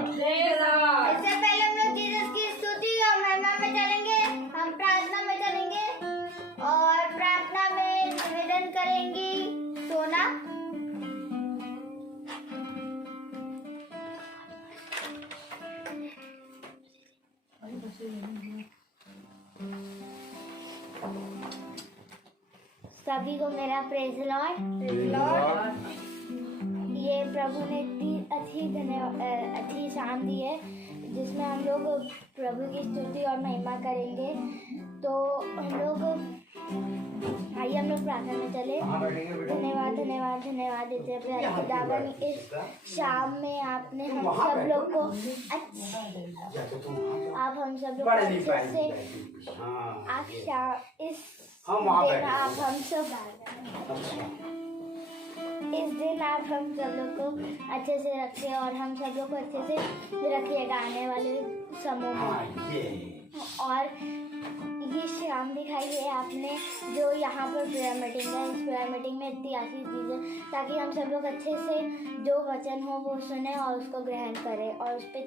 इससे पहले हम लोग जीसस की स्तुति और महिमा में चलेंगे। हम प्रार्थना में चलेंगे और प्रार्थना में निवेदन करेंगी सोना। सभी को मेरा प्रेज लॉर्ड। ये प्रभु ने इतनी अच्छी शाम दी है जिसमें हम लोग प्रभु की स्तुति और महिमा करेंगे। तो हम लोग आइए हम लोग प्रार्थना में चले। धन्यवाद धन्यवाद धन्यवाद देते हैं प्यारे खुदावन, इस शाम में आपने हम सब लोग को आप हम सब लोग अच्छे से इस दिन आप हम सब लोग को अच्छे से रखिए और हम सब लोग को अच्छे से रखिएगा आने वाले समय में। और ये शाम दिखाई है आपने जो यहाँ पर प्रेयर मीटिंग है, इस प्रेयर मीटिंग में इतनी आशीष दीजिए ताकि हम सब लोग अच्छे से जो वचन हो वो सुने और उसको ग्रहण करें और उस पर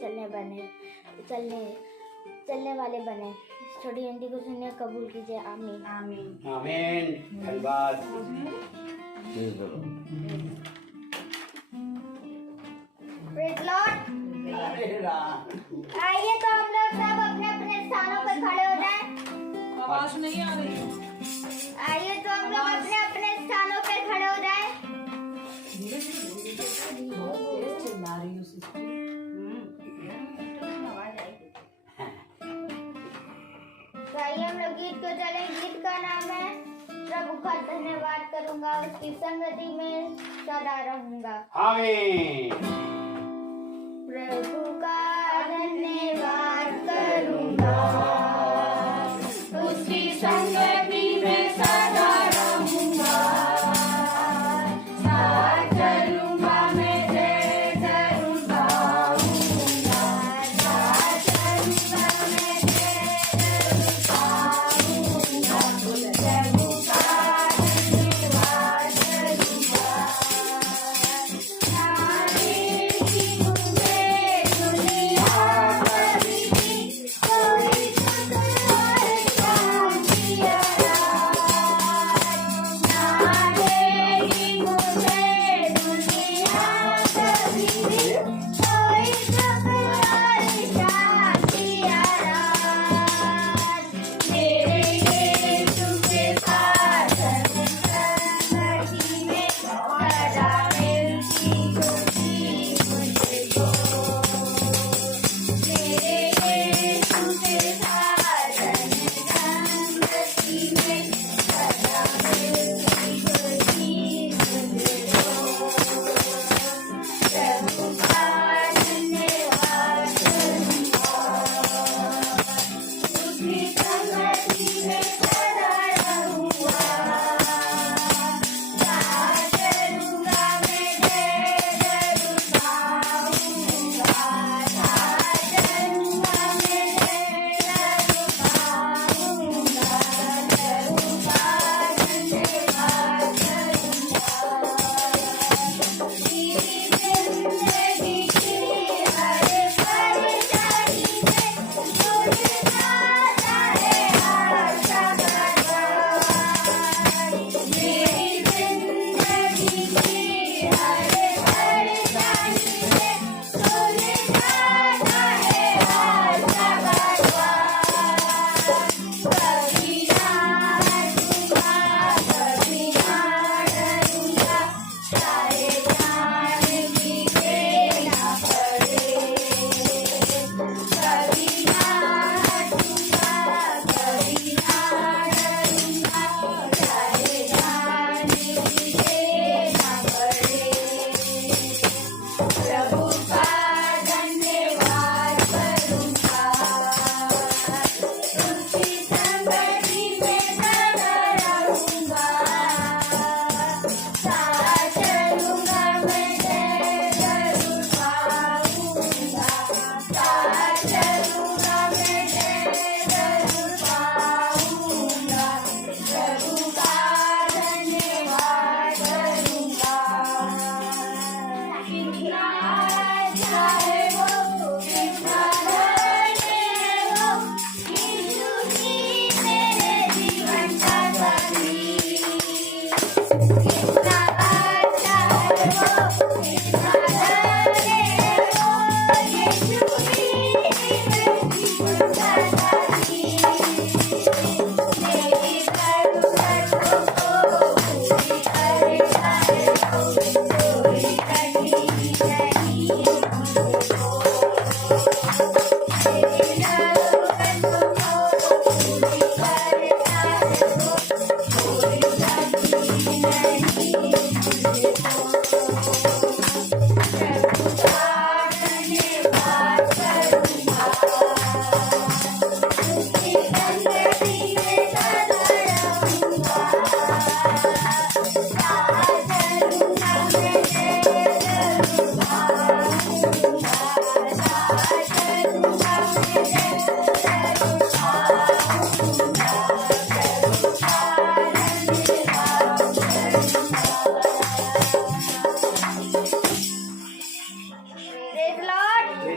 चलने वाले बने। छोटी विनती को सुनिए, कबूल कीजिए। आमीन आमीन आमीन। धन्यवाद। Praise Lord. आइए तो हम लोग सब अपने अपने स्थानों पर खड़े हो जाएं। आवाज नहीं आ रही। आइए तो हम लोग अपने अपने स्थानों पर खड़े हो जाएं। तो आइए हम लोग गीत को चलें। गीत का नाम है प्रभु का धन्यवाद करूंगा, उसकी संगति में सदा रहूंगा। आमीन। प्रभु का धन्यवाद करूंगा, उसकी संगति में सदा रहूंगा। साथ चलूंगा मैं, जय जरूर गाऊंगा। साथ चलूंगा मैं, जय जरूर गाऊंगा। प्रभु का धन्यवाद करूंगा। आमीन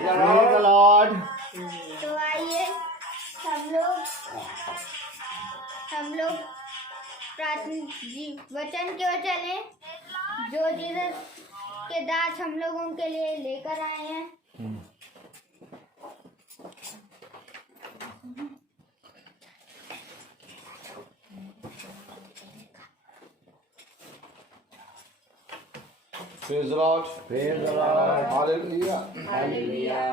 Praise the Lord. तो आइए हम लोग वचन की ओर चलें जो जीसस के दास हम लोगों के लिए लेकर आए हैं। Praise the Lord. Praise the Lord. Hallelujah. Hallelujah.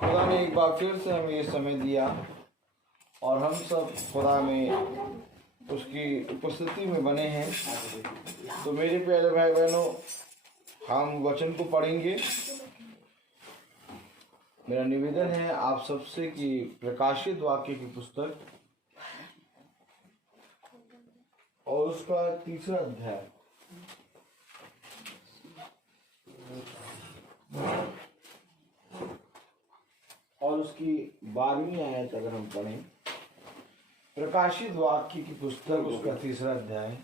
खुदा ने एक बार फिर से हमें ये समय दिया और हम सब खुदा में उसकी उपस्थिति में बने हैं। तो मेरे प्यारे भाई बहनों, हम वचन को पढ़ेंगे। मेरा निवेदन है आप सबसे कि प्रकाशित वाक्य की पुस्तक और उसका 3रा अध्याय और उसकी 12वीं आयत अगर हम पढ़ें, प्रकाशित वाक्य की पुस्तक उसका 3रा अध्याय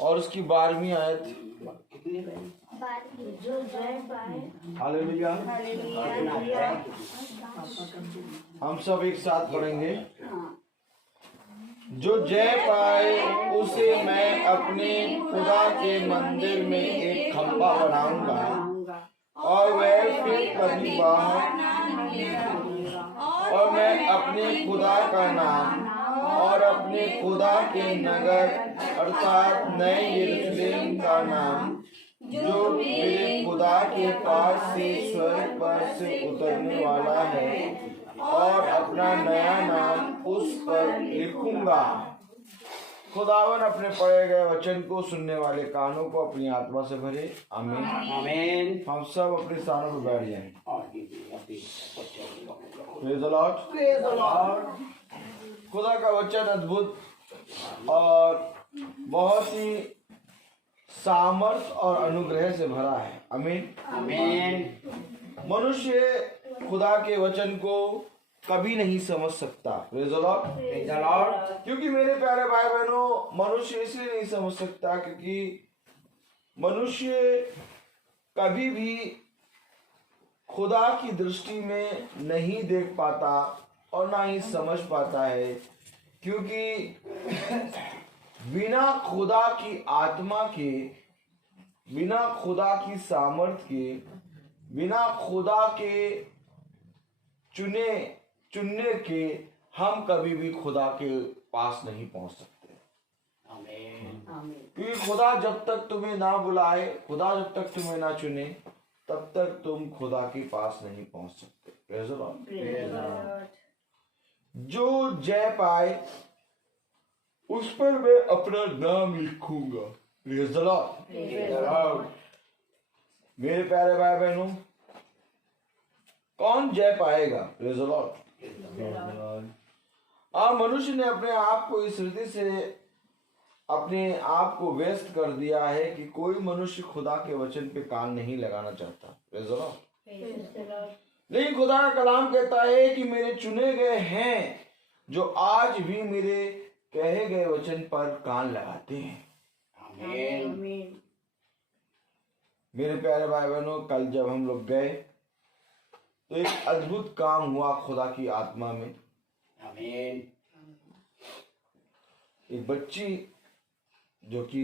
और उसकी 12वीं आयत। हालेलुया। हम सब एक साथ पढ़ेंगे। जो जय पाए उसे मैं अपने खुदा के मंदिर में एक खंभा बनाऊंगा और वह फिर कभी बाहर और मैं अपने खुदा का नाम और अपने खुदा के नगर अर्थात नए यरूशलेम का नाम जो मेरे खुदा के पास से स्वर्ग पर से उतरने वाला है और अपना नया नाम उस पर लिखूंगा। खुदावन अपने पढ़े गए वचन को सुनने वाले कानों को अपनी आत्मा से भरे। आमीन। Amen. हम सब अपने स्थानों पर बैठ जाएं। Praise the Lord. Praise the Lord. खुदा का वचन अद्भुत और बहुत ही सामर्थ और अनुग्रह से भरा है। आमीन। Amen. मनुष्य खुदा के वचन को कभी नहीं समझ सकता। Praise the Lord. Praise the Lord. क्योंकि मेरे प्यारे भाई बहनों, मनुष्य इसलिए नहीं समझ सकता क्योंकि मनुष्य कभी भी खुदा की दृष्टि में नहीं देख पाता और ना ही समझ पाता है, क्योंकि बिना खुदा की आत्मा के, बिना खुदा की सामर्थ के, बिना खुदा के चुनने के हम कभी भी खुदा के पास नहीं पहुंच सकते। क्योंकि खुदा जब तक तुम्हें ना बुलाए, खुदा जब तक तुम्हें ना चुने, तब तक तुम खुदा के पास नहीं पहुंच सकते। Praise the Lord. जो जय पाए उस पर मैं अपना नाम लिखूंगा। Praise the Lord. मेरे प्यारे भाई बहनों, कौन जय पाएगा? Praise the Lord. मनुष्य ने अपने आप को इस रीति से अपने आप को व्यस्त कर दिया है कि कोई मनुष्य खुदा के वचन पे कान नहीं लगाना चाहता। Praise the Lord. लेकिन खुदा का कलाम कहता है कि मेरे चुने गए हैं जो आज भी मेरे कहे गए वचन पर कान लगाते हैं। Amen. मेरे प्यारे भाई बहनों, कल जब हम लोग गए तो एक अद्भुत काम हुआ खुदा की आत्मा में। Amen. एक बच्ची जो कि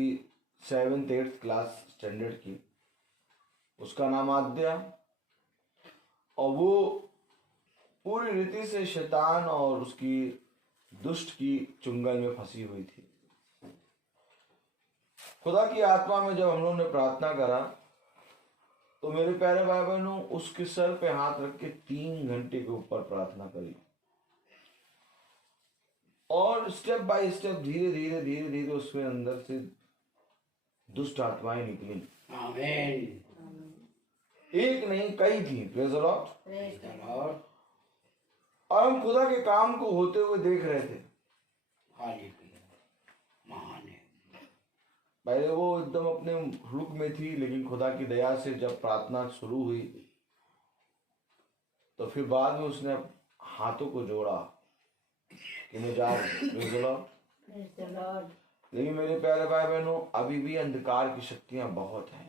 7th 8th क्लास स्टैंडर्ड की, उसका नाम आद्या, और वो पूरी रीति से शैतान और उसकी दुष्ट की चुंगल में फंसी हुई थी। खुदा की आत्मा में जब हम लोगों ने प्रार्थना करा तो मेरे प्यारे भाई बहनों, उसके सर पे हाथ रख के 3 घंटे के ऊपर प्रार्थना करी और स्टेप बाय स्टेप धीरे धीरे धीरे धीरे उसके अंदर से दुष्ट आत्माएं निकली। Amen. एक नहीं, कई थी। Praise the Lord. Praise the Lord. और हम खुदा के काम को होते हुए देख रहे थे। Hallelujah. महान है। पहले वो एकदम अपने रुक में थी, लेकिन खुदा की दया से जब प्रार्थना शुरू हुई तो फिर बाद में उसने हाथों को जोड़ा कि मैं जा रहा हूं। Praise the Lord. लेकिन मेरे प्यारे भाई बहनों, अभी भी अंधकार की शक्तियां बहुत हैं।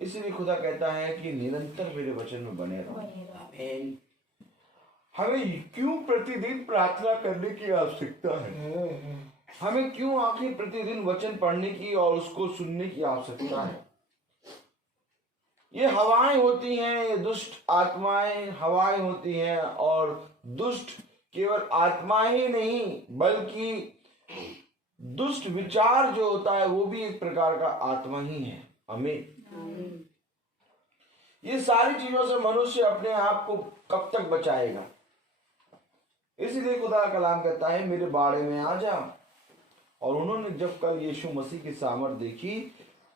इसलिए खुदा कहता है कि निरंतर मेरे वचन में बने रहो। आमीन। हमें क्यों प्रतिदिन प्रार्थना करने की आवश्यकता है? हमें क्यों आखिर प्रतिदिन वचन पढ़ने की और उसको सुनने की आवश्यकता है? ये हवाएं होती हैं, ये दुष्ट आत्माएं हवाएं होती हैं, और दुष्ट केवल आत्मा ही नहीं बल्कि दुष्ट विचार जो होता है वो भी एक प्रकार का आत्मा ही है। आमीन। ये सारी चीजों से मनुष्य अपने आप को कब तक बचाएगा? इसलिए खुदा का कलाम कहता है मेरे बाड़े में आ जा। और उन्होंने जब कल यीशु मसीह की सामर्थ देखी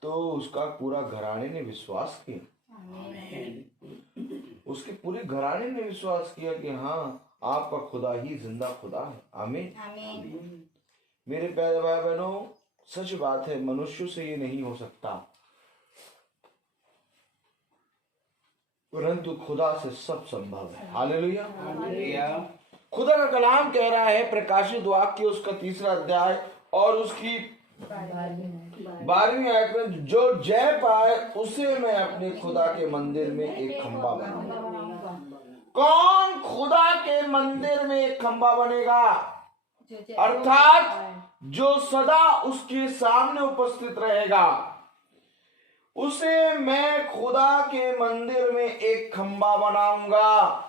तो उसका पूरा घराने ने विश्वास किया। आमीन। उसके पूरे घराने ने विश्वास किया कि हाँ, आपका खुदा ही जिंदा खुदा है। आमीन। मेरे प्यारे भाई बहनों, सच बात है, मनुष्य से ये नहीं हो सकता, परंतु खुदा से सब संभव है। हालेलुया। हालेलुया। खुदा का कलाम कह रहा है प्रकाशित वाक्य उसका 3 अध्याय और उसकी 12वीं आयत में, जो जय पाए उसे मैं अपने खुदा के मंदिर में एक खंबा बनाऊंगा। कौन खुदा के मंदिर में एक खंबा बनेगा? अर्थात जो सदा उसके सामने उपस्थित रहेगा, उसे मैं खुदा के मंदिर में एक खंबा बनाऊंगा।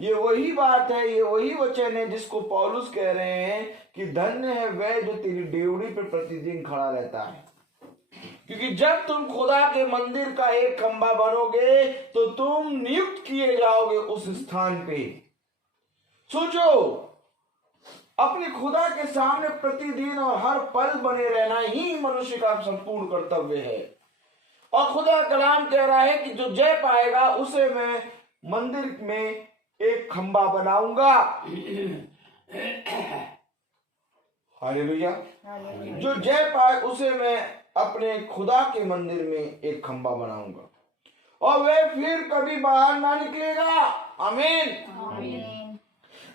ये वही बात है, ये वही वचन है जिसको पौलुस कह रहे हैं कि धन्य है वह जो तेरी डेवड़ी पर प्रतिदिन खड़ा रहता है। क्योंकि जब तुम खुदा के मंदिर का एक खंबा बनोगे तो तुम नियुक्त किए जाओगे उस स्थान पे। सोचो, अपने खुदा के सामने प्रतिदिन और हर पल बने रहना ही मनुष्य का संपूर्ण कर्तव्य है। और खुदा कलाम कह रहा है कि जो जय पाएगा उसे मैं मंदिर में एक खंबा बनाऊंगा। हालेलुया। जो जय पाए उसे मैं अपने खुदा के मंदिर में एक खंबा बनाऊंगा और वह फिर कभी बाहर ना निकलेगा। आमीन।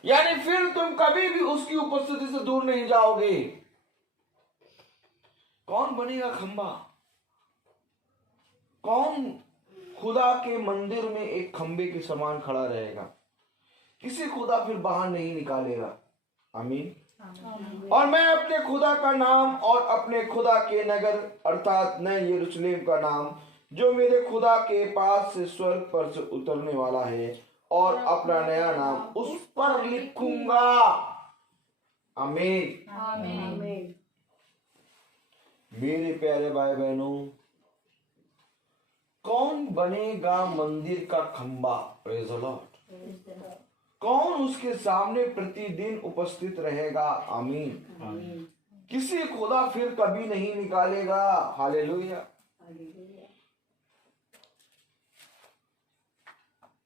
यानी फिर तुम कभी भी उसकी उपस्थिति से दूर नहीं जाओगे। कौन बनेगा खंबा? कौन खुदा के मंदिर में एक खंबे के समान खड़ा रहेगा? किसी खुदा फिर बाहर नहीं निकालेगा। आमीन। और मैं अपने खुदा का नाम और अपने खुदा के नगर अर्थात नए यरूशलेम का नाम जो मेरे खुदा के पास से स्वर्ग पर से उतरने वाला है और अपना नया नाम उस पर लिखूंगा। आमीन। मेरे प्यारे भाई बहनों, कौन बनेगा मंदिर का खंबा? Praise the Lord. कौन उसके सामने प्रतिदिन उपस्थित रहेगा? आमीन। किसी खुदा फिर कभी नहीं निकालेगा। हालेलुया।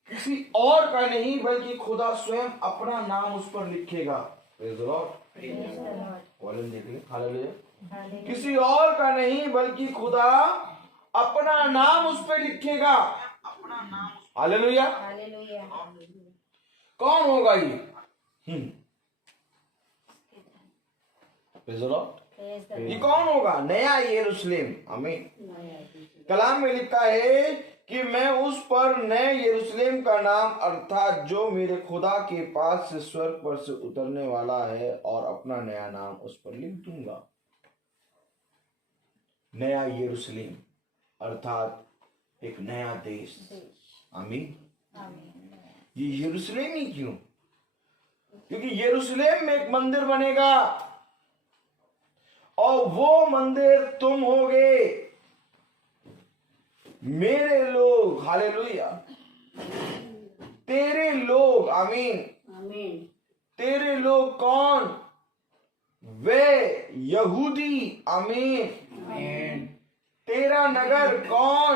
किसी और का नहीं बल्कि खुदा स्वयं अपना नाम उस पर लिखेगा। Praise the Lord. कॉलम देख ले। हालेलुया। किसी और का नहीं बल्कि खुदा अपना नाम उस पर लिखेगा। हालेलुया। कौन होगा ये? ये कौन होगा? नया यरूशलेम। आमीन। कलाम में लिखा है कि मैं उस पर नए यरूशलेम का नाम अर्थात जो मेरे खुदा के पास से स्वर्ग पर से उतरने वाला है और अपना नया नाम उस पर लिख दूंगा। नया यरूशलेम अर्थात एक नया देश। आमीन। ये यरूशलेम ही क्यों? क्योंकि यरूशलेम में एक मंदिर बनेगा और वो मंदिर तुम होगे, मेरे लोग। हालेलुया। तेरे लोग। आमीन। तेरे लोग कौन? वे यहूदी। आमीन। तेरा नगर कौन?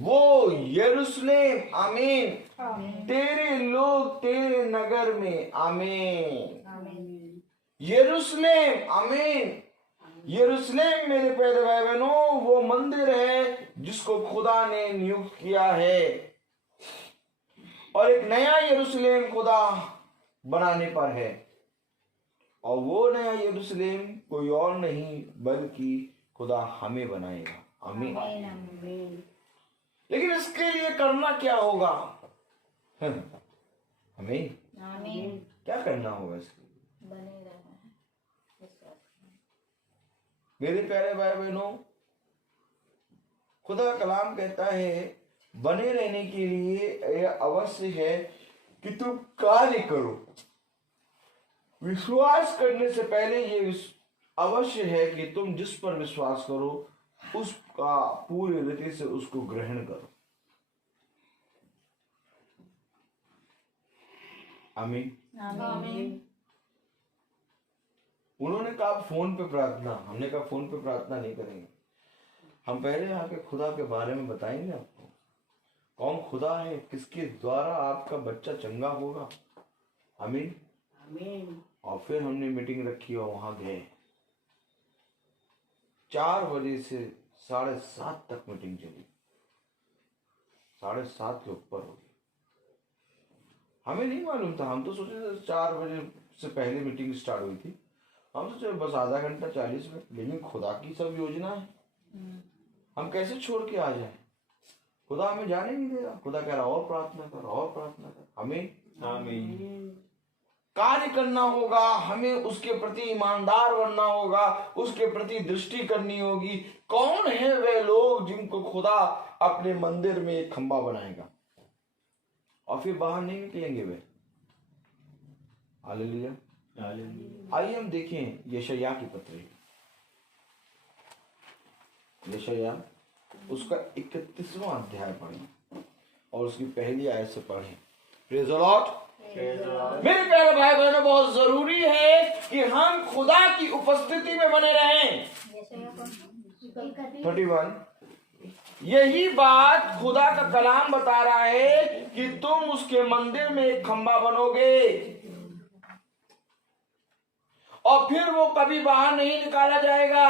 वो यरूशलेम। आमीन। तेरे लोग तेरे नगर में। आमीन। यरूशलेम। आमीन। यरूशलेम मेरे प्यारे भाई बहनों वो मंदिर है जिसको खुदा ने नियुक्त किया है और एक नया यरूशलेम खुदा बनाने पर है। और वो नया यरूशलेम कोई और नहीं बल्कि खुदा हमें बनाएगा। आमीन। आमीन। लेकिन इसके लिए करना क्या होगा? हमें आमीन। क्या करना होगा इसके लिए? बने रहना है विश्वास में। मेरे प्यारे भाई बहनों, खुदा का कलाम कहता है बने रहने के लिए यह अवश्य है कि तुम कार्य करो। विश्वास करने से पहले ये अवश्य है कि तुम जिस पर विश्वास करो उसका पूरी रीति से उसको ग्रहण करो। आमीन। आमीन। उन्होंने कहा फोन पे प्रार्थना, हमने कहा फोन पे प्रार्थना नहीं करेंगे। हम पहले आके खुदा के बारे में बताएंगे आपको कौन खुदा है, किसके द्वारा आपका बच्चा चंगा होगा। आमीन। आमीन। और फिर हमने मीटिंग रखी और वहां गए। 4 बजे से 7:30 तक मीटिंग चली, 7:30 के ऊपर हो गई। हमें नहीं मालूम था, हम तो सोचे थे 4 बजे से पहले मीटिंग स्टार्ट हुई थी। हम सोचे बस आधा घंटा 40 मिनट, लेकिन खुदा की सब योजना है, हम कैसे छोड़ के आ जाए। खुदा हमें जाने नहीं दे रहा। खुदा कह रहा और प्रार्थना कर, और प्रार्थना कर। हमें आमीन। कार्य करना होगा, हमें उसके प्रति ईमानदार बनना होगा, उसके प्रति दृष्टि करनी होगी। कौन है वे लोग जिनको खुदा अपने मंदिर में एक खंबा बनाएगा और फिर बाहर नहीं निकलेंगे वे? हालेलुया। आइए हम देखें यशायाह की पत्री, यशायाह उसका 31वां अध्याय पढ़ें और उसकी पहली आयत से पढ़ें। Praise the Lord. मेरे प्यारे भाई बहनों, बहुत जरूरी है कि हम खुदा की उपस्थिति में बने रहें। 31 यही बात खुदा का कलाम बता रहा है कि तुम उसके मंदिर में एक खंबा बनोगे और फिर वो कभी बाहर नहीं निकाला जाएगा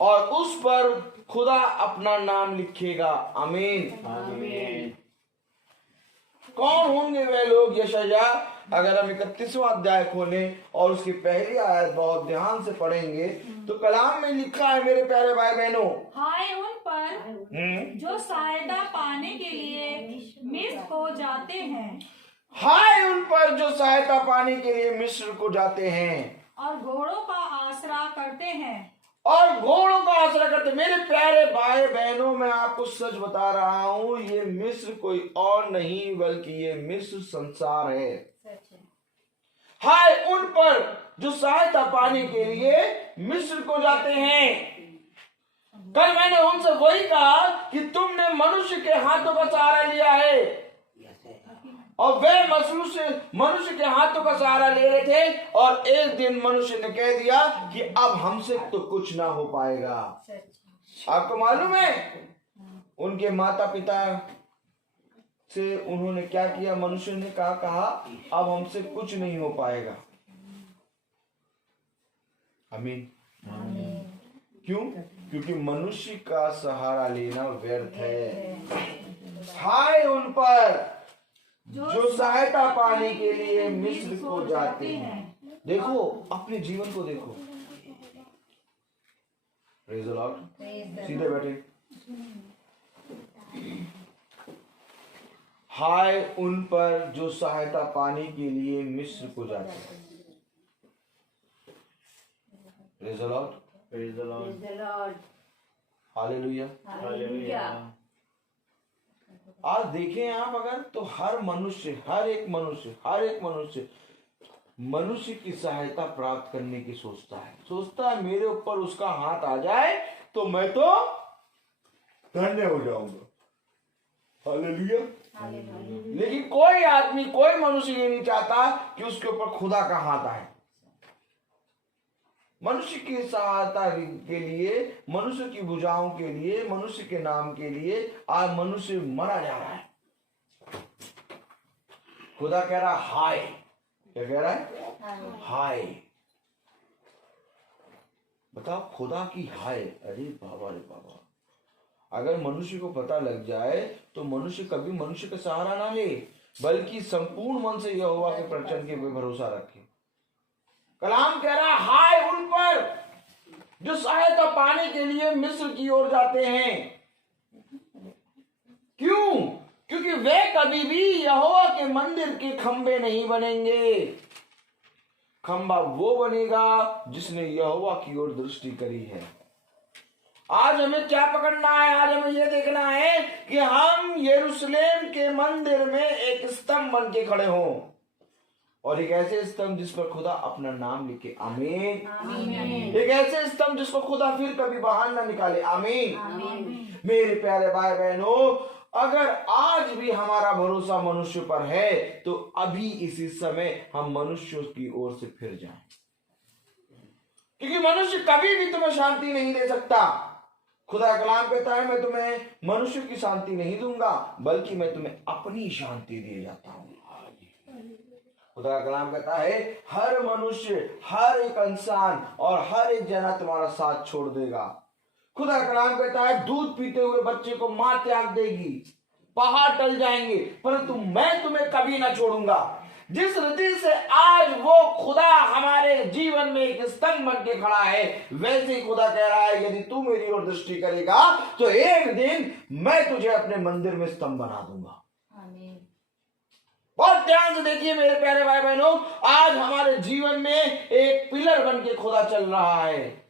और उस पर खुदा अपना नाम लिखेगा। आमीन। आमीन। कौन होंगे वे लोग? यशायाह, अगर हम 31वां अध्याय खोलें और उसकी पहली आयत बहुत ध्यान से पढ़ेंगे तो कलाम में लिखा है, मेरे प्यारे भाई बहनों, हाय उन पर जो सहायता पाने के लिए मिस्र को जाते हैं हाय उन पर जो सहायता पाने के लिए मिस्र को जाते हैं और घोड़ों का आसरा करते हैं। और घोड़ों का आसरा करते। मेरे प्यारे भाई बहनों, मैं आपको सच बता रहा हूं, ये मिस्र कोई और नहीं बल्कि ये मिस्र संसार है। हाय उन पर जो सहायता पाने के लिए मिस्र को जाते हैं। कल मैंने उनसे वही कहा कि तुमने मनुष्य के हाथों का सहारा लिया है और वे मनुष्य के हाथों का सहारा ले रहे थे और एक दिन मनुष्य ने कह दिया कि अब हमसे तो कुछ ना हो पाएगा। आपको मालूम है उनके माता पिता से उन्होंने क्या किया? मनुष्य ने कहा अब हमसे कुछ नहीं हो पाएगा। आमीन। क्यों? क्योंकि मनुष्य का सहारा लेना व्यर्थ है। हाय उन पर जो सहायता पाने के लिए मिस्र को जाते हैं। देखो अपने जीवन को देखो। Praise the Lord. सीधे बैठे। हाय उन पर जो सहायता पाने के लिए मिस्र को जाते हैं। Praise the Lord. Praise the Lord. Hallelujah. Hallelujah. आज देखें आप अगर तो हर एक मनुष्य मनुष्य की सहायता प्राप्त करने की सोचता है मेरे ऊपर उसका हाथ आ जाए तो मैं तो धन्य हो जाऊंगा। हालेलुया। लेकिन कोई मनुष्य ये नहीं चाहता कि उसके ऊपर खुदा का हाथ आए। मनुष्य की सहायता के लिए, मनुष्य की भुजाओं के लिए, मनुष्य के नाम के लिए आज मनुष्य मरा जा रहा है। खुदा कह रहा हाय। क्या कह रहा है? हाय। बताओ खुदा की हाय। अरे बाबा रे बाबा, अगर मनुष्य को पता लग जाए तो मनुष्य कभी मनुष्य का सहारा ना ले बल्कि संपूर्ण मन से यहोवा के वचन के भरोसा रखे। कलाम कह रहा हाय उन पर जो सहायता पाने के लिए मिस्र की ओर जाते हैं। क्यों? क्योंकि वे कभी भी यहोवा के मंदिर के खंबे नहीं बनेंगे। खंबा वो बनेगा जिसने यहोवा की ओर दृष्टि करी है। आज हमें क्या पकड़ना है? आज हमें यह देखना है कि हम यरूशलेम के मंदिर में एक स्तंभ बन के खड़े हों, और एक ऐसे स्तंभ जिस पर खुदा अपना नाम लिखे। आमीन। एक ऐसे स्तंभ जिसको खुदा फिर कभी बाहर ना निकाले। आमीन। मेरे प्यारे भाई बहनों, अगर आज भी हमारा भरोसा मनुष्य पर है तो अभी इसी समय हम मनुष्यों की ओर से फिर जाएं, क्योंकि मनुष्य कभी भी तुम्हें शांति नहीं दे सकता। खुदा कलाम कहता है, मैं तुम्हें मनुष्य की शांति नहीं दूंगा, बल्कि मैं तुम्हें अपनी शांति दिए जाता हूं। खुदा का कलाम कहता है, हर मनुष्य, हर एक इंसान और हर एक जना तुम्हारा साथ छोड़ देगा। खुदा का कलाम कहता है, दूध पीते हुए बच्चे को मां त्याग देगी, पहाड़ टल जाएंगे, परंतु मैं तुम्हें कभी ना छोड़ूंगा। जिस रीति से आज वो खुदा हमारे जीवन में एक स्तंभ बन के खड़ा है, वैसे ही खुदा कह रहा है, यदि तू मेरी ओर दृष्टि करेगा तो एक दिन मैं तुझे अपने मंदिर में स्तंभ बना दूंगा। बहुत ध्यान से देखिए मेरे प्यारे भाई बहनों, आज हमारे जीवन में एक पिलर बन के खुदा चल रहा है।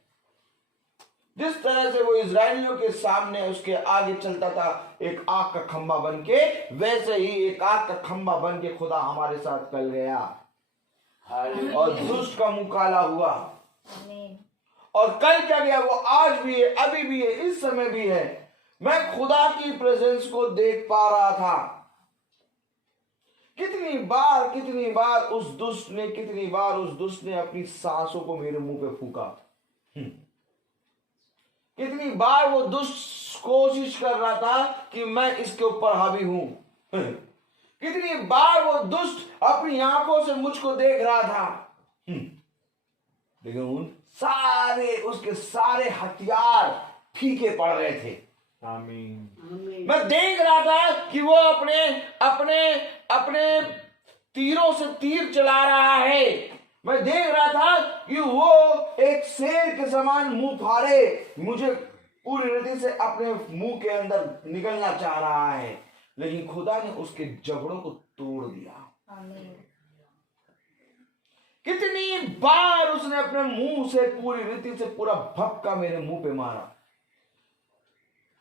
जिस तरह से वो इजरायलियों के सामने उसके आगे चलता था एक आग का खंबा बन के, वैसे ही एक आग का खंबा बन के खुदा हमारे साथ चल गया और दुष्ट का मुंह काला हुआ। और कल क्या गया, वो आज भी है, अभी भी है, इस समय भी है। मैं खुदा की प्रेजेंस को देख पा रहा था। कितनी बार उस दुष्ट ने अपनी सांसों को मेरे मुंह पे फूका। कितनी बार वो दुष्ट कोशिश कर रहा था कि मैं इसके ऊपर हावी हूं। कितनी बार वो दुष्ट अपनी आंखों से मुझको देख रहा था, लेकिन उसके सारे हथियार फीके पड़ रहे थे। आमीन। मैं देख रहा था कि वो अपने तीरों से तीर चला रहा है। मैं देख रहा था कि वो एक शेर के समान मुंह फाड़े मुझे पूरी रीति से अपने मुंह के अंदर निकलना चाह रहा है, लेकिन खुदा ने उसके जबड़ों को तोड़ दिया। आमीन। कितनी बार उसने अपने मुंह से पूरी रीति से पूरा भपका मेरे मुंह पे मारा।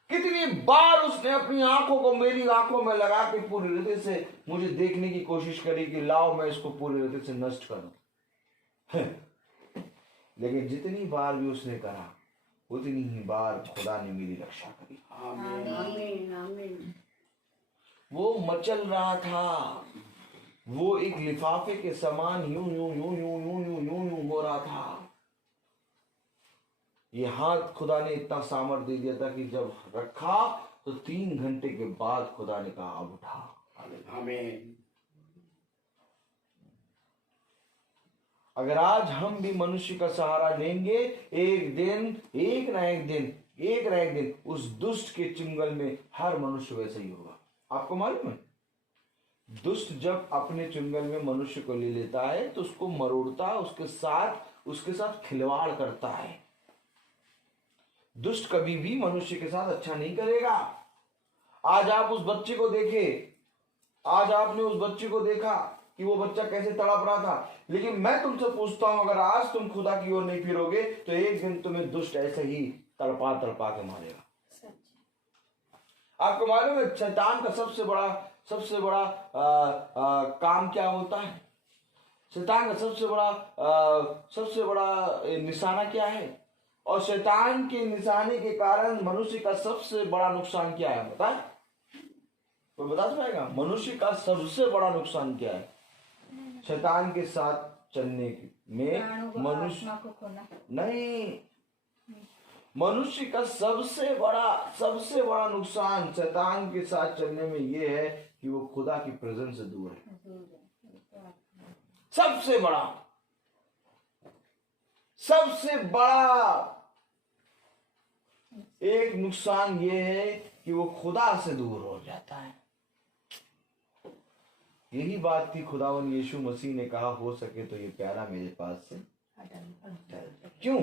कितनी बार उसने अपनी आंखों को मेरी आंखों में लगा के पूरी रीति से मुझे देखने की कोशिश करी कि लाओ मैं इसको पूरी रीति से नष्ट करूं। लेकिन जितनी बार भी उसने करा, उतनी ही बार खुदा ने मेरी रक्षा करी। आमीन। आमीन। वो मचल रहा था, वो एक लिफाफे के समान यूं यूं यूं यूं यूं यूं यूं यूं हो रहा था। ये हाथ खुदा ने इतना सामर्थ्य दे दिया था कि जब रखा तो 3 घंटे के बाद खुदा ने कहा अब उठा। आमीन। अगर आज हम भी मनुष्य का सहारा लेंगे, एक ना एक दिन उस दुष्ट के चुंगल में हर मनुष्य वैसे ही होगा। आपको मालूम है, दुष्ट जब अपने चुंगल में मनुष्य को ले लेता है तो उसको मरोड़ता है, उसके साथ खिलवाड़ करता है। दुष्ट कभी भी मनुष्य के साथ अच्छा नहीं करेगा। आज आप उस बच्चे को देखे, आज आपने उस बच्चे को देखा कि वो बच्चा कैसे तड़प रहा था, लेकिन मैं तुमसे पूछता हूं, अगर आज तुम खुदा की ओर नहीं फिरोगे तो एक दिन तुम्हें दुष्ट ऐसे ही तड़पा के मारेगा। आपको मालूम है शैतान का सबसे बड़ा काम क्या होता है? शैतान का सबसे बड़ा निशाना क्या है? और शैतान के निशाने के कारण मनुष्य का सबसे बड़ा नुकसान क्या है? बताए, कोई बता पाएगा? मनुष्य का सबसे बड़ा नुकसान क्या है? शैतान के साथ चलने में मनुष्य का सबसे बड़ा नुकसान शैतान के साथ चलने में ये है कि वो खुदा की प्रेजेंस से दूर है। सबसे बड़ा एक नुकसान ये है कि वो खुदा से दूर हो जाता है। यही बात थी खुदावन यीशु मसीह ने कहा, हो सके तो ये प्याला मेरे पास से क्यों?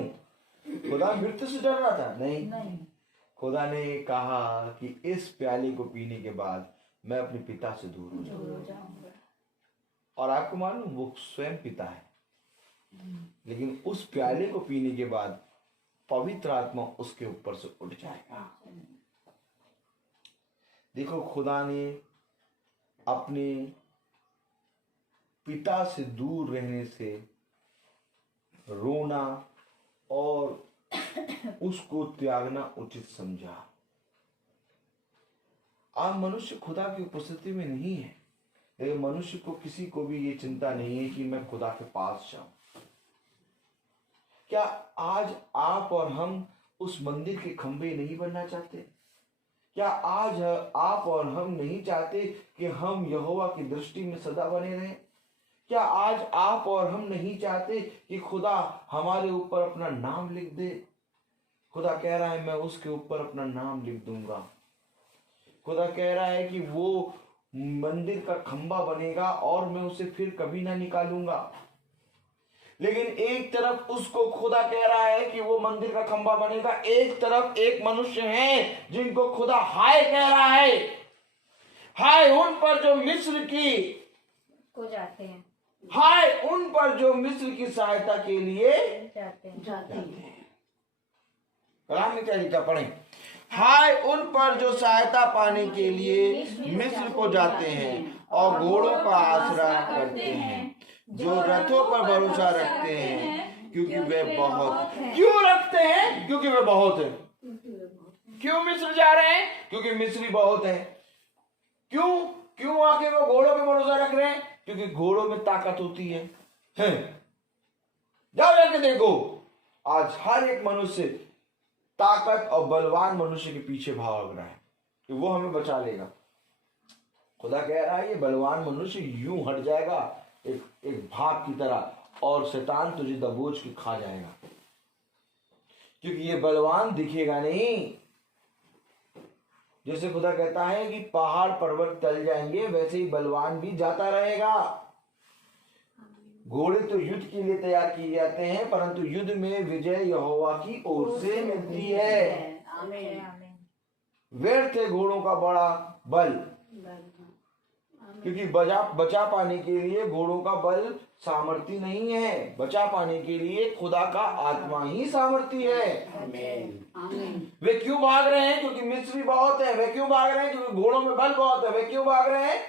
खुदा मृत्यु से डर रहा था? नहीं। नहीं। खुदा ने कहा कि इस प्याले को पीने के बाद मैं अपने पिता से दूर हो जाऊंगा। और आपको मालूम वो स्वयं पिता है, लेकिन उस प्याले को पीने के बाद पवित्र आत्मा उसके ऊपर से उठ जाएगा। देखो, खुदा ने अपने पिता से दूर रहने से रोना और उसको त्यागना उचित समझा। आज मनुष्य खुदा की उपस्थिति में नहीं है, लेकिन मनुष्य को किसी को भी ये चिंता नहीं है कि मैं खुदा के पास जाऊं। क्या आज आप और हम उस मंदिर के खंभे नहीं बनना चाहते? क्या आज आप और हम नहीं चाहते कि हम यहोवा की दृष्टि में सदा बने रहें? क्या आज आप और हम नहीं चाहते कि खुदा हमारे ऊपर अपना नाम लिख दे? खुदा कह रहा है मैं उसके ऊपर अपना नाम लिख दूंगा। खुदा कह रहा है कि वो मंदिर का खंभा बनेगा और मैं उसे फिर कभी ना निकालूंगा। लेकिन एक तरफ उसको खुदा कह रहा है कि वो मंदिर का खंभा बनेगा, एक तरफ एक मनुष्य है जिनको खुदा हाय कह रहा है। हाय उन पर जो मिस्र की को जाते हैं, हाय उन पर जो मिस्र की सहायता के लिए जाते हैं। कलाम में क्या लिखा, पढ़ें। हाय उन पर जो सहायता पाने के लिए मिस्र को जाते हैं और घोड़ों का आसरा करते हैं, जो रथों पर भरोसा रखते हैं क्योंकि वे बहुत। क्यों रखते हैं? क्योंकि वे बहुत है। क्यों मिस्र जा रहे हैं? क्योंकि मिस्री बहुत है। क्यों आके वो घोड़ों पे भरोसा रख रहे हैं? क्योंकि घोड़ों में ताकत होती है। जाओ जाके देखो, आज हर एक मनुष्य ताकत और बलवान मनुष्य के पीछे भाग रहा है कि वो हमें बचा लेगा। खुदा कह रहा है ये बलवान मनुष्य यूं हट जाएगा एक भाग की तरह, और शैतान तुझे दबोच के खा जाएगा, क्योंकि ये बलवान दिखेगा नहीं। जैसे खुदा कहता है कि पहाड़ पर्वत टल जाएंगे, वैसे ही बलवान भी जाता रहेगा। घोड़े तो युद्ध के लिए तैयार किए जाते हैं, परंतु युद्ध में विजय यहोवा की ओर से मिलती है। व्यर्थ है घोड़ों का बड़ा बल, क्योंकि बचा पाने के लिए घोड़ों का बल सामर्थ्य नहीं है। बचा पाने के लिए खुदा का आत्मा ही सामर्थ्य है। वे क्यों भाग रहे हैं? क्योंकि मिस्री बहुत है। वे क्यों भाग रहे हैं? क्योंकि घोड़ों में बल बहुत है। वे क्यों भाग रहे हैं?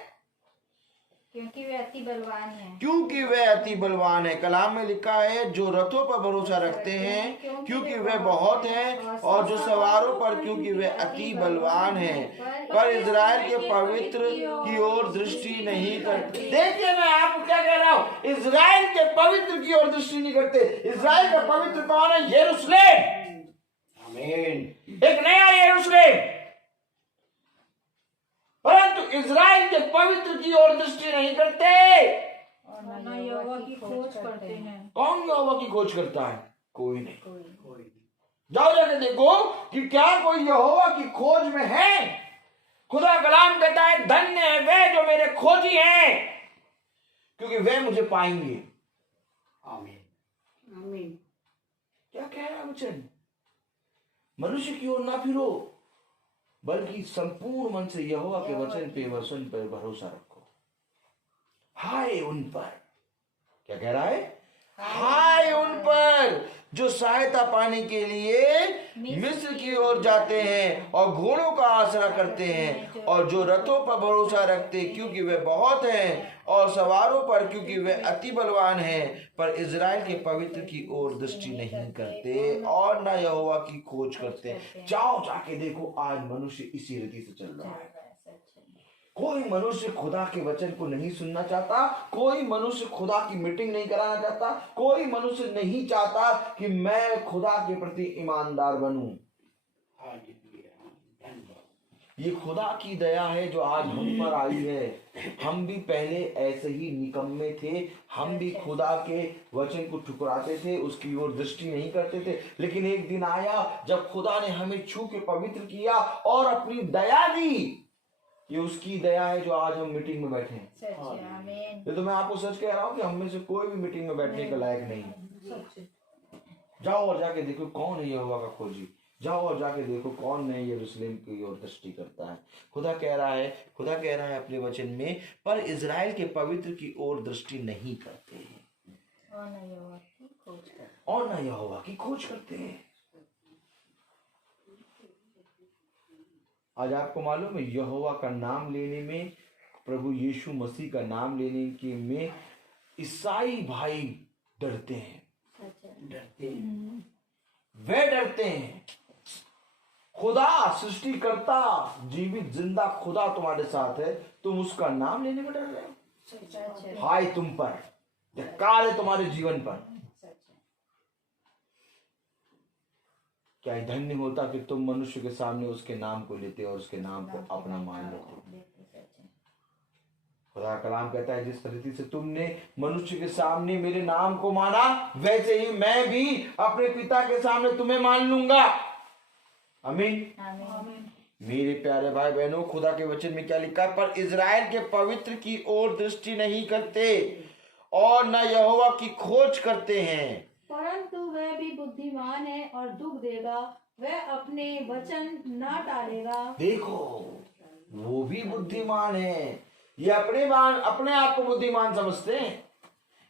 क्योंकि वे अति बलवान हैं। क्योंकि वे अति बलवान है। कलाम में लिखा है जो रथों पर भरोसा रखते हैं क्योंकि वे बहुत हैं, और जो सवारों पर क्योंकि वे अति बलवान हैं, पर इजराइल के पवित्र की ओर दृष्टि नहीं करते। देखिए मैं आपको क्या कह रहा हूँ, इजराइल के पवित्र की ओर दृष्टि नहीं करते। इजराइल का पवित्र कौन है? यरूशलेम। आमीन। एक नया यरूशलेम। परंतु इजराइल के पवित्र की ओर दृष्टि नहीं करते और न यहोवा की खोज करते हैं। कौन यहोवा की खोज करता है? कोई नहीं। जाओ जाके देखो कि क्या कोई यहोवा की खोज में है। खुदा कलाम कहता है धन्य है वे जो मेरे खोजी हैं, क्योंकि वे मुझे पाएंगे। आमीन। आमीन। क्या कह रहा है वचन? मनुष्य की ओर ना फिरो, बल्कि संपूर्ण मन से यहोवा के वचन पर भरोसा रखो। हाय उन पर, क्या कह रहा है? हाय उन पर जो सहायता पाने के लिए मिस्र की ओर जाते हैं और घोड़ों का आसरा करते हैं, और जो रथों पर भरोसा रखते क्योंकि वे बहुत हैं, और सवारों पर क्योंकि वे अति बलवान हैं, पर इजराइल के पवित्र की ओर दृष्टि नहीं करते और न यहोवा की खोज करते। जाओ जाके देखो, आज मनुष्य इसी रीति से चल रहा है। कोई मनुष्य खुदा के वचन को नहीं सुनना चाहता, कोई मनुष्य खुदा की मीटिंग नहीं कराना चाहता, कोई मनुष्य नहीं चाहता कि मैं खुदा के प्रति ईमानदार बनूं। ये खुदा की दया है जो आज हम पर आई है। हम भी पहले ऐसे ही निकम्मे थे, हम भी खुदा के वचन को ठुकराते थे, उसकी ओर दृष्टि नहीं करते थे। लेकिन एक दिन आया जब खुदा ने हमें छू के पवित्र किया और अपनी दया दी। ये उसकी दया है जो आज हम मीटिंग में बैठे हैं। ये तो मैं आपको सच कह रहा हूँ कि हम में से कोई भी मीटिंग में बैठने के लायक नहीं। जाओ और जाके देखो कौन है यहोवा का खोजी, जाओ और जाके देखो कौन नए यरूशलेम की ओर दृष्टि करता है। खुदा कह रहा है अपने वचन में, पर इजराइल के पवित्र की ओर दृष्टि नहीं करते हैं और न यहोवा की खोज करते और न यहोवा की खोज करते हैं। आज आपको मालूम है यहोवा का नाम लेने में, प्रभु यीशु मसीह का नाम लेने के में ईसाई भाई डरते हैं, डरते हैं, वे डरते हैं। खुदा सृष्टिकर्ता जीवित जिंदा खुदा तुम्हारे साथ है, तुम उसका नाम लेने में डर रहे हो। सच है, हाय तुम पर, धिक्कार है तुम्हारे जीवन पर। सच है। क्या ही धन्य होता कि तुम मनुष्य के सामने उसके नाम को लेते और उसके नाम को अपना मान लेते। खुदा का कलाम कहता है जिस रीति से तुमने मनुष्य के सामने मेरे नाम को माना, वैसे ही मैं भी अपने पिता के सामने तुम्हें मान लूंगा। आमीन। आमीन। मेरे प्यारे भाई बहनों, खुदा के वचन में क्या लिखा, पर इजराइल के पवित्र की ओर दृष्टि नहीं करते और न यहोवा की खोज करते हैं। परंतु वह भी बुद्धिमान है और दुख देगा, वह अपने वचन न टालेगा। देखो वो भी बुद्धिमान है, ये अपने आप को बुद्धिमान समझते हैं,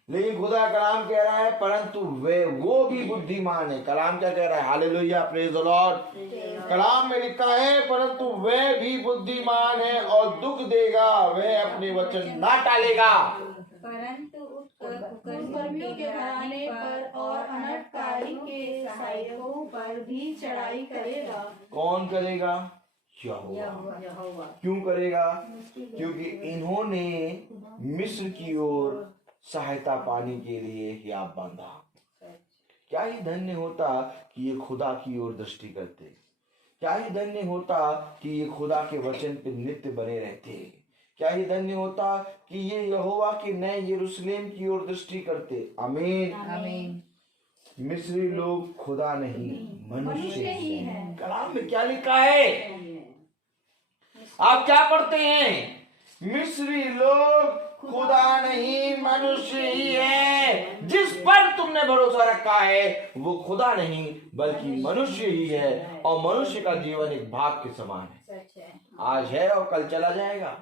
लेकिन खुदा कलाम कह रहा है परंतु वो भी बुद्धिमान है। कलाम क्या कह रहा है? Hallelujah, praise the Lord. कलाम में लिखा है परंतु वह भी बुद्धिमान है और दुख देगा, वह अपने वचन ना टालेगा। परंतु कुकर्मियों के घराने पर और अनर्थकारी के सहायकों पर भी चढ़ाई करेगा। कौन करेगा? यहोवा। क्यों करेगा? क्योंकि इन्होंने मिस्र की ओर सहायता पाने के लिए हियाव बांधा। क्या ही धन्य होता कि ये खुदा की ओर दृष्टि करते, क्या ही धन्य होता कि ये खुदा के वचन पे नित्य बने रहते, क्या ही धन्य होता कि ये यहोवा के नए यरूशलेम की ओर दृष्टि करते। आमीन। आमीन। मिस्री लोग खुदा नहीं मनुष्य ही हैं। कलाम में क्या लिखा है? आप क्या पढ़ते हैं? मिस्री लोग खुदा नहीं मनुष्य ही है। जिस पर तुमने भरोसा रखा है वो खुदा नहीं बल्कि मनुष्य ही है, और मनुष्य का जीवन एक भाग के समान है। सच है। आज है और कल चला जाएगा।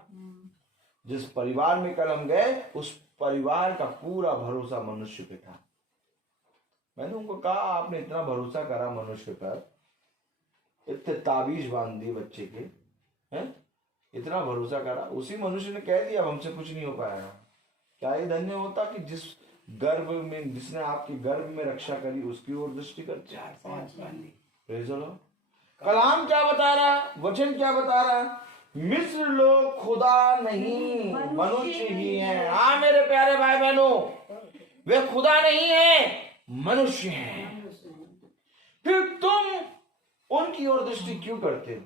जिस परिवार में कल हम गए उस परिवार का पूरा भरोसा मनुष्य पे था। मैंने उनको कहा आपने इतना भरोसा करा मनुष्य पर, इतने ताबीज बांध दिए बच्चे के, हैं? इतना भरोसा करा, उसी मनुष्य ने कह दिया हमसे कुछ नहीं हो पाएगा। क्या ये धन्य होता कि जिस गर्भ में, जिसने आपकी गर्भ में रक्षा करी उसकी ओर दृष्टि करते। Praise the Lord. कलाम क्या बता रहा, वचन क्या बता रहा? मिस्र लोग खुदा नहीं मनुष्य ही हैं। हाँ मेरे प्यारे भाई बहनों, वे खुदा नहीं है मनुष्य हैं। फिर तुम उनकी ओर दृष्टि क्यों करते हो?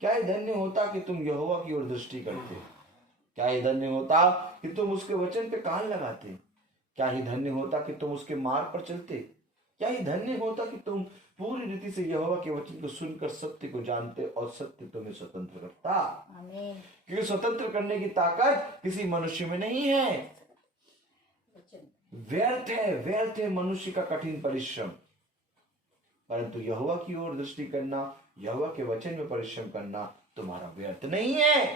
क्या ये धन्य होता कि तुम यहोवा की ओर दृष्टि करते? क्या ये धन्य होता कि तुम उसके वचन पे कान लगाते? क्या ही धन्य होता कि तुम उसके मार्ग पर चलते? क्या ही धन्य होता कि तुम पूरी रीति से यहोवा के वचन को सुनकर सत्य को जानते और सत्य तुम्हें स्वतंत्र करता। आमीन। क्योंकि स्वतंत्र करने की ताकत किसी मनुष्य में नहीं है। व्यर्थ है मनुष्य का कठिन परिश्रम, परंतु यहोवा की ओर दृष्टि करना, यहोवा के वचन में परिश्रम करना तुम्हारा व्यर्थ नहीं है।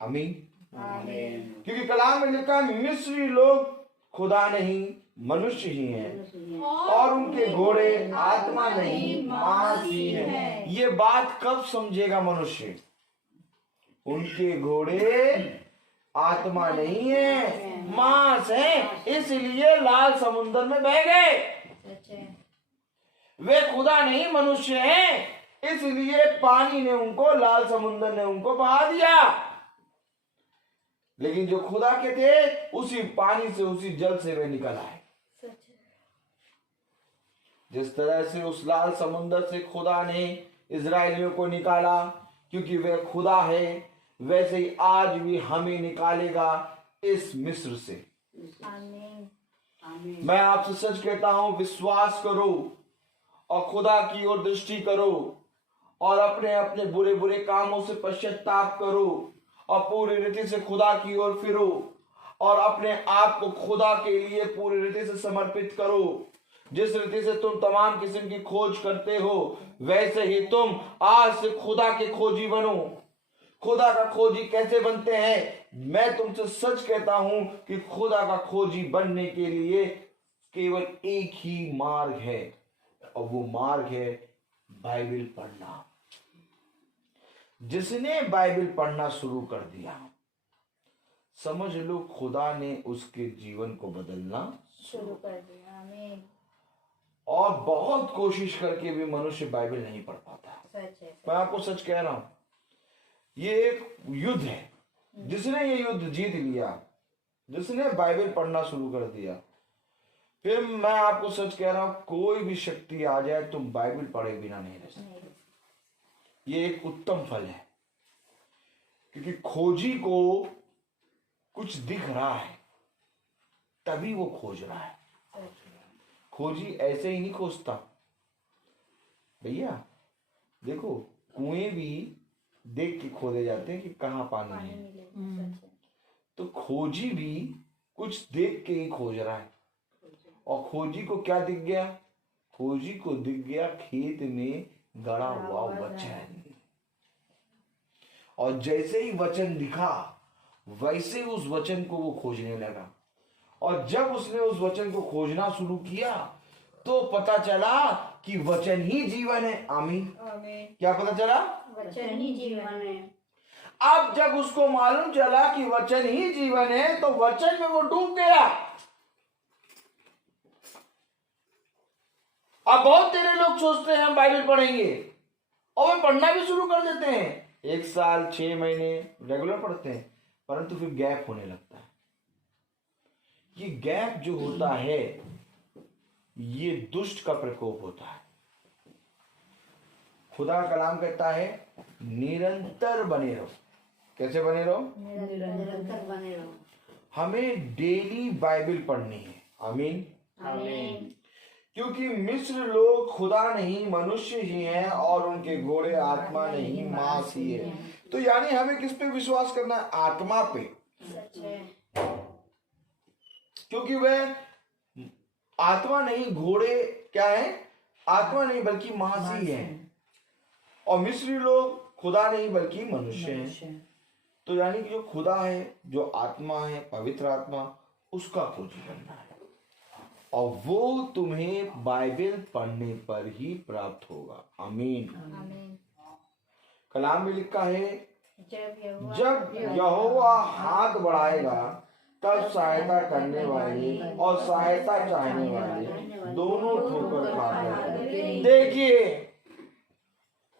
आमीन। आमीन। क्योंकि कलाम में लिखा मिस्री लोग खुदा नहीं मनुष्य ही हैं और उनके घोड़े आत्मा नहीं मांस ही हैं। ये बात कब समझेगा मनुष्य? उनके घोड़े आत्मा नहीं है मांस है, इसलिए लाल समुद्र में बह गए। सच है। वे खुदा नहीं मनुष्य हैं, इसलिए पानी ने उनको, लाल समुद्र ने उनको बहा दिया। लेकिन जो खुदा के थे उसी पानी से, उसी जल से वे निकल आए। जिस तरह से उस लाल समुद्र से खुदा ने इजराइलियों को निकाला क्योंकि वे खुदा है, वैसे ही आज भी हमें निकालेगा इस मिस्र से। आमीन। मैं आपसे सच कहता हूं, विश्वास करो और खुदा की ओर दृष्टि करो और अपने अपने बुरे बुरे कामों से पश्चाताप करो और पूरी रीति से खुदा की ओर फिरो। और अपने आप को खुदा के लिए पूरी रीति से समर्पित करो। जिस रीति से तुम तमाम किस्म की खोज करते हो, वैसे ही तुम आज से खुदा के खोजी बनो। खुदा का खोजी कैसे बनते हैं? मैं तुमसे सच कहता हूं कि खुदा का खोजी बनने के लिए केवल एक ही मार्ग है, और वो मार्ग है बाइबल पढ़ना। जिसने बाइबल पढ़ना शुरू कर दिया, समझ लो खुदा ने उसके जीवन को बदलना शुरू कर दिया। आमीन। और बहुत कोशिश करके भी मनुष्य बाइबल नहीं पढ़ पाता। सच है। मैं आपको सच कह रहा हूं, ये एक युद्ध है। जिसने ये युद्ध जीत लिया, जिसने बाइबल पढ़ना शुरू कर दिया, फिर मैं आपको सच कह रहा हूं, कोई भी शक्ति आ जाए तुम बाइबल पढ़े बिना नहीं रह सकते। ये एक उत्तम फल है, क्योंकि खोजी को कुछ दिख रहा है तभी वो खोज रहा है। खोजी ऐसे ही नहीं खोजता भैया। देखो कुएं भी देख के खोदे जाते हैं कि कहाँ पानी है, तो खोजी भी कुछ देख के ही खोज रहा है। और खोजी को क्या दिख गया? खोजी को दिख गया खेत में गड़ा हुआ वचन। और जैसे ही वचन दिखा, वैसे उस वचन को वो खोजने लगा। और जब उसने उस वचन को खोजना शुरू किया, तो पता चला कि वचन ही जीवन है। आमीन। क्या पता चला? वचन ही जीवन है। अब जब उसको मालूम चला कि वचन ही जीवन है, तो वचन में वो डूब गया। अब बहुत तेरे लोग सोचते हैं हम बाइबल पढ़ेंगे, और वे पढ़ना भी शुरू कर देते हैं। 1 साल 6 महीने रेगुलर पढ़ते हैं, परंतु फिर गैप होने लगता है। ये गैप जो होता है, ये दुष्ट का प्रकोप होता है। खुदा का कलाम कहता है निरंतर बने रहो। कैसे बने रहो? निरंतर बने रहो। हमें डेली बाइबल पढ़नी है। आमीन। आमीन। क्योंकि मिस्र लोग खुदा नहीं मनुष्य ही हैं, और उनके घोड़े आत्मा नहीं मांस ही है। तो यानी हमें किस पे विश्वास करना है? आत्मा पे। सच है। क्योंकि वह आत्मा नहीं, घोड़े क्या है? आत्मा नहीं बल्कि मांस ही है। और मिस्री लोग खुदा नहीं बल्कि मनुष्य हैं। तो यानी कि जो खुदा है, जो आत्मा है, पवित्र आत्मा, उसका खोजी करना है, और वो तुम्हें बाइबल पढ़ने पर ही प्राप्त होगा। आमीन। आमीन। कलाम में लिखा है जब जब यहोवा हाथ बढ़ाएगा, तब सहायता करने वाले और सहायता चाहने वाले दोनों ठोकर खाते। देखिए,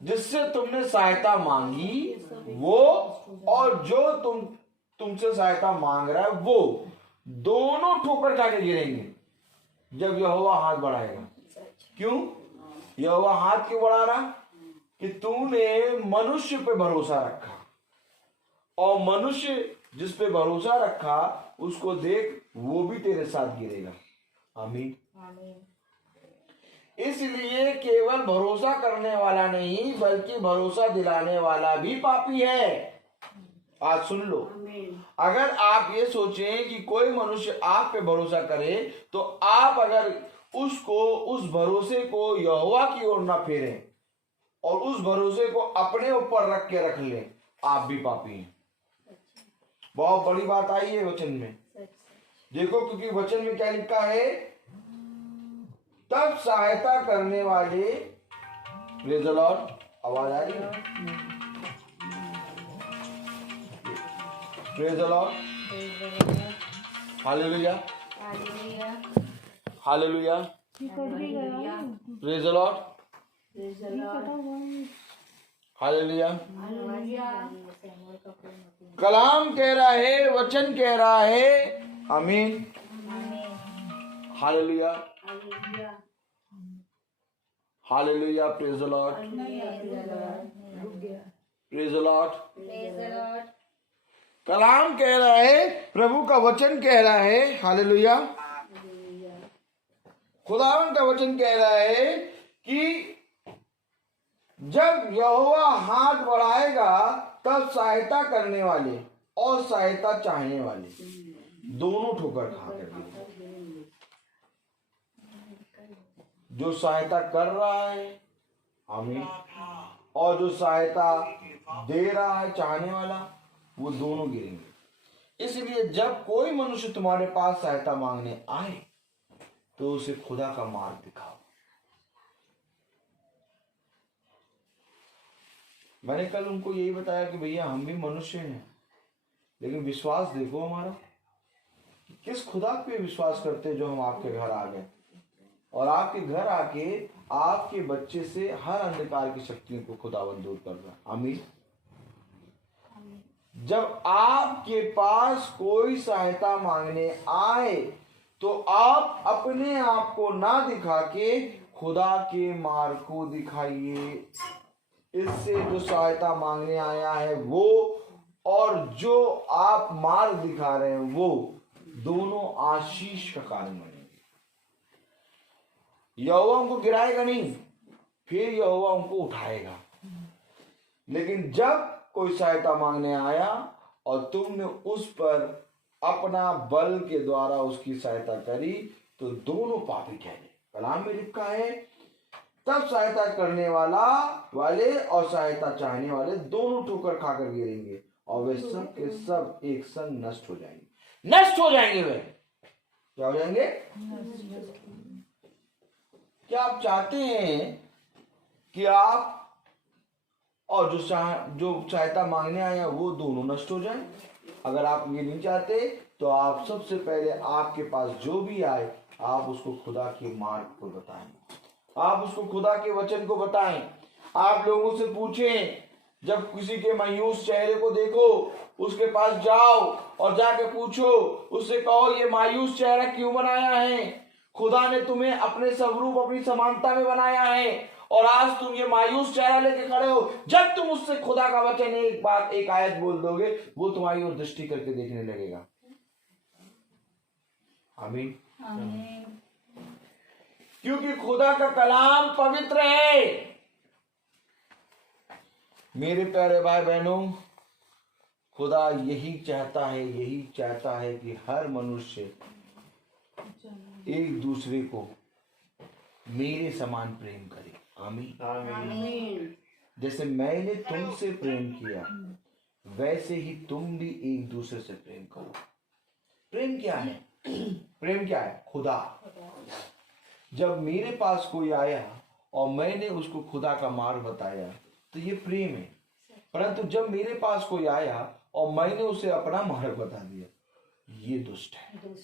जिससे तुमने सहायता मांगी वो, और जो तुमसे सहायता मांग रहा है वो, दोनों ठोकर खा के गिरेंगे जब यहोवा हाथ बढ़ाएगा। क्यों यहोवा हाथ क्यों बढ़ा रहा? कि तूने मनुष्य पे भरोसा रखा, और मनुष्य जिस पे भरोसा रखा उसको देख, वो भी तेरे साथ गिरेगा। आमीन। इसलिए केवल भरोसा करने वाला नहीं बल्कि भरोसा दिलाने वाला भी पापी है। आज सुन लो, अगर आप ये सोचें कि कोई मनुष्य आप पे भरोसा करे, तो आप अगर उस भरोसे को यहोवा की ओर ना फेरें और उस भरोसे को अपने ऊपर रख के रख लें, आप भी पापी हैं। बहुत बड़ी बात आई है वचन में। देखो, क्योंकि वचन में क्या लिखा है? तब सहायता करने वाले, प्रेज़ द लॉर्ड, आवाज आ रही है? Praise the Lord, hallelujah, hallelujah, praise the Lord, hallelujah. कलाम कह रहा है, वचन कह रहा है। आमीन। Hallelujah, hallelujah, praise the Lord, praise the Lord. कलाम कह रहा है, प्रभु का वचन कह रहा है, हालेलुया, खुदावन का वचन कह रहा है कि जब यहोवा हाथ बढ़ाएगा, तब सहायता करने वाले और सहायता चाहने वाले दोनों ठोकर खाकर गिरेंगे। जो सहायता कर रहा है, आमीन, और जो सहायता दे रहा है, चाहने वाला, वो दोनों गिरेंगे। इसलिए जब कोई मनुष्य तुम्हारे पास सहायता मांगने आए तो उसे खुदा का मार्ग दिखाओ। मैंने कल उनको यही बताया कि भैया हम भी मनुष्य हैं, लेकिन विश्वास देखो हमारा, किस खुदा पे विश्वास करते हैं जो हम आपके घर आ गए और आपके घर आके आपके बच्चे से हर अंधकार की शक्तियों को खुदावंद दूर कर रहा। आमीन। जब आपके पास कोई सहायता मांगने आए तो आप अपने आप को ना दिखा के खुदा के मार्ग को दिखाइए। इससे जो सहायता मांगने आया है वो और जो आप मार्ग दिखा रहे हैं वो दोनों आशीष का कारण बनेंगे। यहोवा उनको गिराएगा नहीं, फिर यहोवा उनको उठाएगा। लेकिन जब कोई सहायता मांगने आया और तुमने उस पर अपना बल के द्वारा उसकी सहायता करी तो दोनों पापी ठहरे। कलाम में लिखा है, तब सहायता करने वाले और सहायता चाहने वाले दोनों ठोकर खाकर गिरेंगे और वे सब के सब एक संग नष्ट हो जाएंगे। नष्ट हो जाएंगे। वे क्या हो जाएंगे? क्या आप चाहते हैं कि आप और जो सहायता मांगने आए हैं वो दोनों नष्ट हो जाएं? अगर आप ये नहीं चाहते तो आप सबसे पहले आपके पास जो भी आए आप उसको खुदा के मार्ग को बताएं, आप उसको खुदा के वचन को बताएं। आप लोगों से पूछें, जब किसी के मायूस चेहरे को देखो उसके पास जाओ और जाके पूछो, उससे कहो ये मायूस चेहरा क्यों बनाया है? खुदा ने तुम्हें अपने स्वरूप अपनी समानता में बनाया है और आज तुम ये मायूस चेहरा लेके खड़े हो। जब तुम उससे खुदा का वचन एक बात एक आयत बोल दोगे वो तुम्हारी ओर दृष्टि करके देखने लगेगा। आमीन। क्योंकि खुदा का कलाम पवित्र है। मेरे प्यारे भाई बहनों, खुदा यही चाहता है कि हर मनुष्य एक दूसरे को मेरे समान प्रेम करे। आमीन। आमीन। जैसे मैंने तुमसे प्रेम किया वैसे ही तुम भी एक दूसरे से प्रेम करो। प्रेम क्या है? प्रेम क्या है? खुदा। जब मेरे पास कोई आया और मैंने उसको खुदा का मार्ग बताया तो ये प्रेम है। परंतु जब मेरे पास कोई आया और मैंने उसे अपना मार्ग बता दिया, ये दुष्ट है।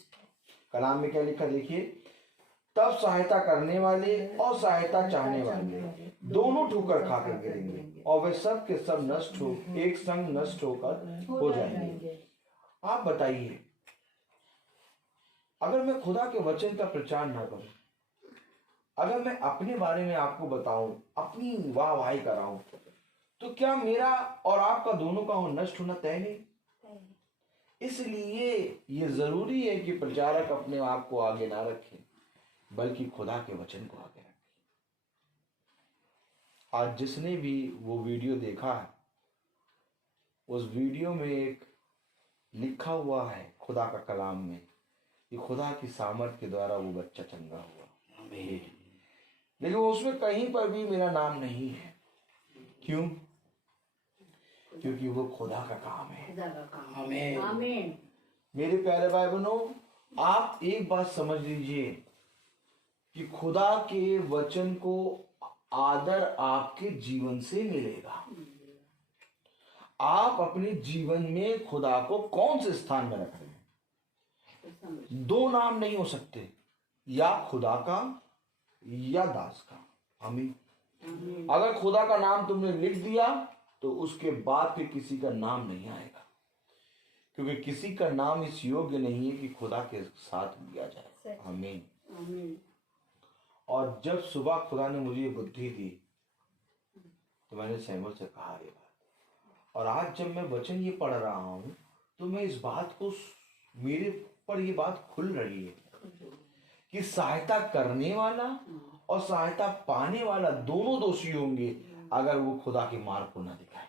कलाम में क्या लिखा देखिए, तब सहायता करने वाले और सहायता चाहने वाले दोनों ठोकर खाकर गिरेंगे और वे सब के सब नष्ट हो एक संग नष्ट होकर हो जाएंगे। आप बताइए, अगर मैं खुदा के वचन का प्रचार ना करूं, अगर मैं अपने बारे में आपको बताऊं, अपनी वाहवाही कराऊं, तो क्या मेरा और आपका दोनों का नष्ट होना तय नहीं? इसलिए ये जरूरी है कि प्रचारक अपने आप को आगे ना रखे बल्कि खुदा के वचन को आगे रखे। आज जिसने भी वो वीडियो देखा है उस वीडियो में एक लिखा हुआ है खुदा का कलाम में कि खुदा की सामर्थ के द्वारा वो बच्चा चंगा हुआ। लेकिन उसमें कहीं पर भी मेरा नाम नहीं है। क्यों? क्योंकि वो खुदा का काम है। आमीन। आमीन। मेरे प्यारे भाई बहनों, आप एक बात समझ लीजिए कि खुदा के वचन को आदर आपके जीवन से मिलेगा। आप अपने जीवन में खुदा को कौन से स्थान में रख रहे हैं? दो नाम नहीं हो सकते, या खुदा का या दास का। आमीन। अगर खुदा का नाम तुमने लिख दिया तो उसके बाद फिर किसी का नाम नहीं आएगा, क्योंकि किसी का नाम इस योग्य नहीं है कि खुदा के साथ लिया जाए। आमीन। और जब सुबह खुदा ने मुझे ये बुद्धि दी तो मैंने सैमुअल से कहा ये बात, और आज जब मैं वचन ये पढ़ रहा हूं तो मैं इस बात को, मेरे पर ये बात खुल रही है कि सहायता करने वाला और सहायता पाने वाला दोनों दोषी होंगे अगर वो खुदा के मार्ग को न दिखाए।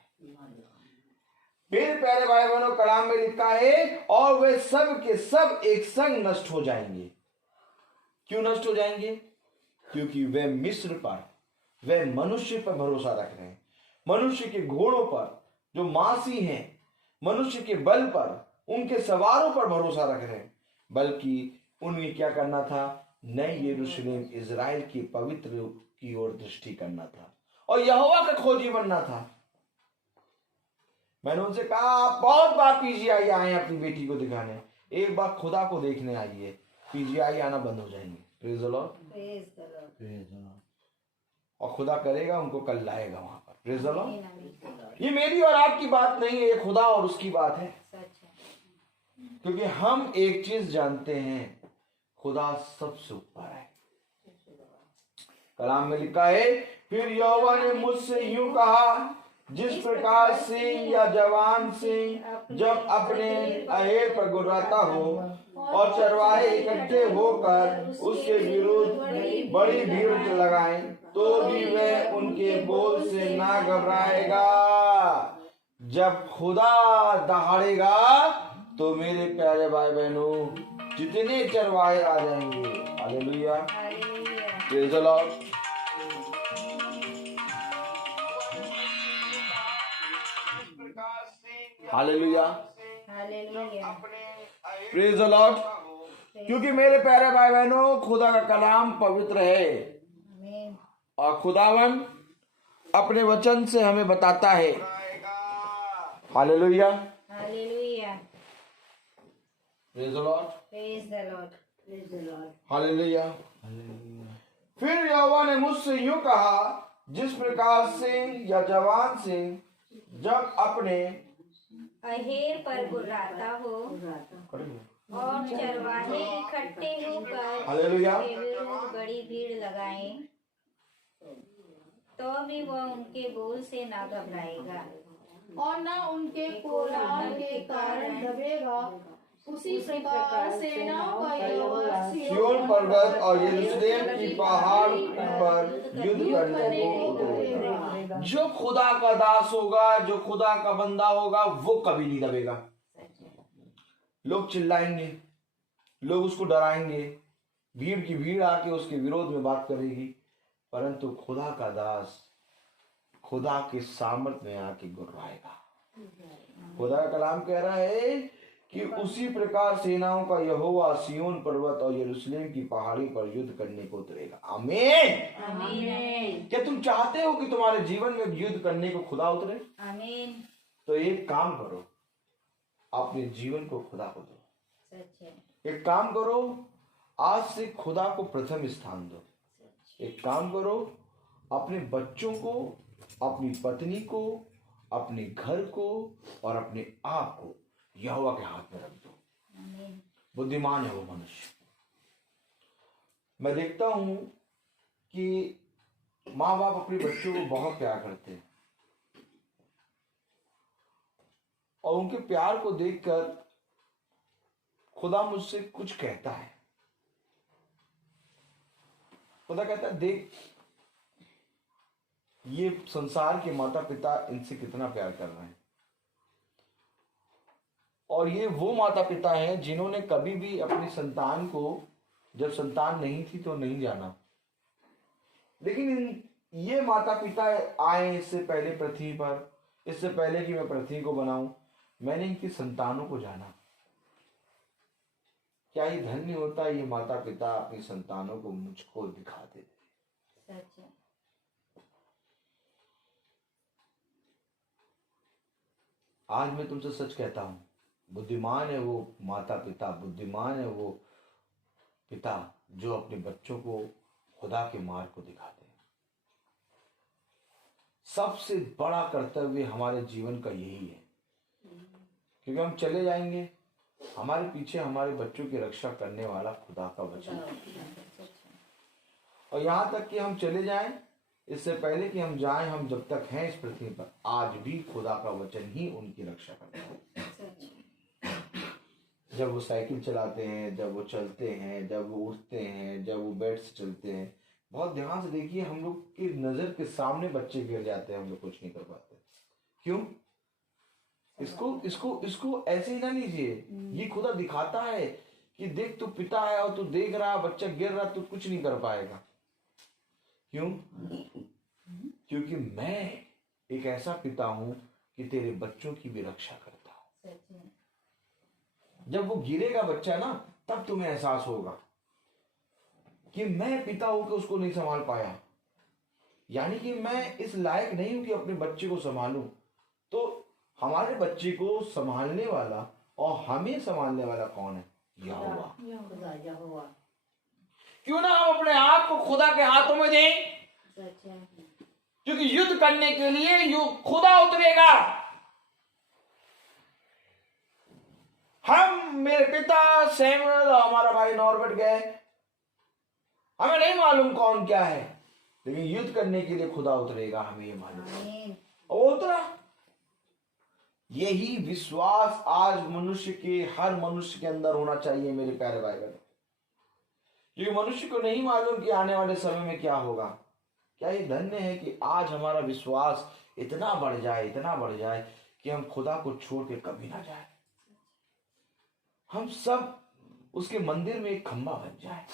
मेरे प्यारे भाई बहनों, कलाम में लिखा है और वे सब के सब एक संग नष्ट हो जाएंगे। क्यों नष्ट हो जाएंगे? क्योंकि वे मिस्र पर, वे मनुष्य पर भरोसा रख रहे हैं, मनुष्य के घोड़ों पर जो मासी हैं, मनुष्य के बल पर, उनके सवारों पर भरोसा रख रहे हैं। बल्कि उन्हें क्या करना था? नए यरूशलेम इजराइल के पवित्र की ओर दृष्टि करना था और यहोवा का खोजी बनना था। मैंने उनसे कहा, आप बहुत बार पीजीआई आए अपनी बेटी को दिखाने, एक बार खुदा को देखने आइए, पीजीआई आना बंद हो जाएंगे। Praise the Lord. और खुदा करेगा, उनको कल लाएगा वहां पर। Praise the Lord. ये मेरी और आपकी बात नहीं है, ये खुदा और उसकी बात है। क्योंकि हम एक चीज जानते हैं, खुदा सबसे ऊपर है। कलाम में लिखा है, फिर यहोवा ने मुझसे यूं कहा, जिस प्रकार सिंह या जवान सिंह जब अपने अहेर पर गुर्राता हो और चरवाहे इकट्ठे होकर उसके विरुद्ध बड़ी भीड़ लगाएं, तो भी वह उनके बोल से ना घबराएगा। जब खुदा दहाड़ेगा तो मेरे प्यारे भाई बहनों, जितने चरवाहे आ जाएंगे। Hallelujah, praise the Lord. Hallelujah, praise the Lord. क्योंकि मेरे प्यारे भाई बहनों, खुदा का कलाम पवित्र है और खुदावन अपने वचन से हमें बताता है। Hallelujah, praise the Lord, hallelujah. फिर यहोवा ने मुझसे यूं कहा, जिस प्रकार से या जवान से जब अपने अहेर पर गुर्राता हो और चरवाहे इकट्ठे होकर हालेलुया, उसके विरुद्ध बड़ी भीड़ लगाएं, तो भी वह उनके बोल से ना घबराएगा और न उनके कोलाहल के कारण दबेगा। उसी प्रकार सेनाओं का यहोवा सिय्योन पर्वत और यरूशलेम की पहाड़ पर युद्ध करने को उतरेगा। जो खुदा का दास होगा, जो खुदा का बंदा होगा, वो कभी नहीं दबेगा। लोग चिल्लाएंगे, लोग उसको डराएंगे, भीड़ की भीड़ आके उसके विरोध में बात करेगी, परंतु खुदा का दास खुदा के सामर्थ में आके गुर्राएगा। खुदा का कलाम कह रहा है कि उसी प्रकार सेनाओं का यहोवा सिय्योन पर्वत और यरूशलेम की पहाड़ी पर युद्ध करने को उतरेगा। आमीन, आमीन, क्या तुम चाहते हो कि तुम्हारे जीवन में युद्ध करने को खुदा उतरे? आमीन। तो एक काम करो, अपने जीवन को खुदा को दो। सच है, एक काम करो, आज से खुदा को प्रथम स्थान दो। एक काम करो, अपने बच्चों को, अपनी पत्नी को, अपने घर को और अपने आप को यहोवा के हाथ में रख दो। आमीन। बुद्धिमान है वो मनुष्य। मैं देखता हूं कि माँ बाप अपने बच्चों को बहुत प्यार करते हैं और उनके प्यार को देखकर खुदा मुझसे कुछ कहता है। खुदा कहता है, देख ये संसार के माता पिता इनसे कितना प्यार कर रहे हैं, और ये वो माता पिता हैं जिन्होंने कभी भी अपनी संतान को, जब संतान नहीं थी तो नहीं जाना, लेकिन ये माता पिता आए इससे पहले पृथ्वी पर, इससे पहले कि मैं पृथ्वी को बनाऊं, मैंने इनकी संतानों को जाना। क्या ये धन्य होता है ये माता पिता अपनी संतानों को मुझको दिखा देते। सच है, आज मैं तुमसे सच कहता हूं, बुद्धिमान है वो माता पिता, बुद्धिमान है वो पिता जो अपने बच्चों को खुदा के मार्ग को दिखाते हैं। सबसे बड़ा कर्तव्य हमारे जीवन का यही है, क्योंकि हम चले जाएंगे, हमारे पीछे हमारे बच्चों की रक्षा करने वाला खुदा का वचन है। और यहां तक कि हम चले जाएं, इससे पहले कि हम जाएं, हम जब तक हैं इस पृथ्वी पर, आज भी खुदा का वचन ही उनकी रक्षा करता है। जब वो साइकिल चलाते हैं, जब वो चलते हैं, जब वो उठते हैं, जब वो बेड से चलते हैं, बहुत ध्यान से देखिए, हम लोग की नजर के सामने बच्चे गिर जाते हैं, हम लोग कुछ नहीं कर पाते। क्यों? इसको इसको इसको ऐसे ही ना लीजिए। ये खुदा दिखाता है कि देख तू पिता है और तू देख रहा, बच्चा गिर रहा, तू कुछ नहीं कर पाएगा। क्यों? क्योंकि मैं एक ऐसा पिता हूं कि तेरे बच्चों की भी रक्षा करता हूं। सच है। जब वो गिरेगा बच्चा ना, तब तुम्हें एहसास होगा कि मैं पिता हूं कि उसको नहीं संभाल पाया, यानी कि मैं इस लायक नहीं हूं कि अपने बच्चे को संभालूं। तो हमारे बच्चे को संभालने वाला और हमें संभालने वाला कौन है? यहोवा। खुदा यहोवा। क्यों ना हम अपने आप को खुदा के हाथों में दें, सच है। क्योंकि युद्ध करने के लिए खुदा उतरेगा। हम, मेरे पिता सैमुअल और हमारा भाई नॉर्बर्ट गए, हमें नहीं मालूम कौन क्या है, लेकिन युद्ध करने के लिए खुदा उतरेगा, हमें ये मालूम है। आमीन। और वो उतरा। यही विश्वास आज मनुष्य के, हर मनुष्य के अंदर होना चाहिए मेरे प्यारे भाई बहनों। क्योंकि मनुष्य को नहीं मालूम कि आने वाले समय में क्या होगा। क्या ये धन्य है कि आज हमारा विश्वास इतना बढ़ जाए, इतना बढ़ जाए कि हम खुदा को छोड़ के कभी ना जाए। हम सब उसके मंदिर में एक खंबा बन जाए।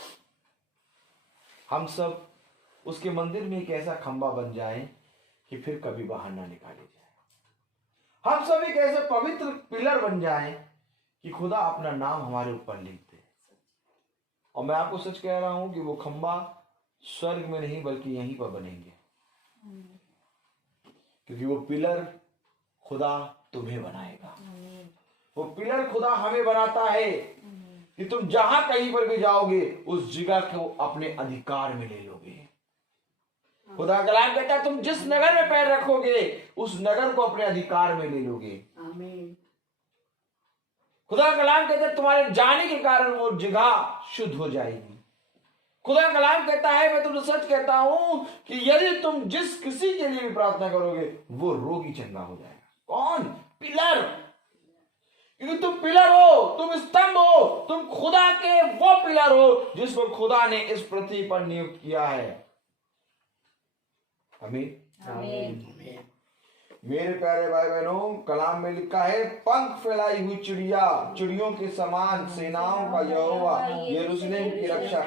हम सब उसके मंदिर में एक ऐसा खंबा बन जाए कि फिर कभी बाहर ना निकाले जाए। हम सब एक ऐसे पवित्र पिलर बन जाएं कि खुदा अपना नाम हमारे ऊपर लिख दे। और मैं आपको सच कह रहा हूं कि वो खंबा स्वर्ग में नहीं बल्कि यहीं पर बनेंगे, क्योंकि वो पिलर खुदा तुम्हें बनाएगा। आमीन। वो पिलर खुदा हमें बनाता है कि तुम जहां कहीं पर भी जाओगे उस जगह को अपने अधिकार में ले लोगे। खुदा कलाम कहता है तुम जिस नगर में पैर रखोगे उस नगर को अपने अधिकार में ले लोगे। आमीन। खुदा कलाम कहता है तुम्हारे जाने के कारण वो जगह शुद्ध हो जाएगी। खुदा कलाम कहता है, मैं तुमसे सच कहता हूं कि यदि तुम जिस किसी के लिए भी प्रार्थना करोगे वो रोगी चंगा हो जाएगा। कौन? पिलर। क्योंकि तुम पिलर हो, तुम स्तंभ हो, तुम खुदा के वो पिलर हो जिसको खुदा ने इस पृथ्वी पर नियुक्त किया है। आमीन। आमीन। मेरे प्यारे भाई बहनों, कलाम में लिखा है पंख फैलाई हुई चिड़िया, चिड़ियों के समान सेनाओं का यहोवा यरूशलेम की रक्षा।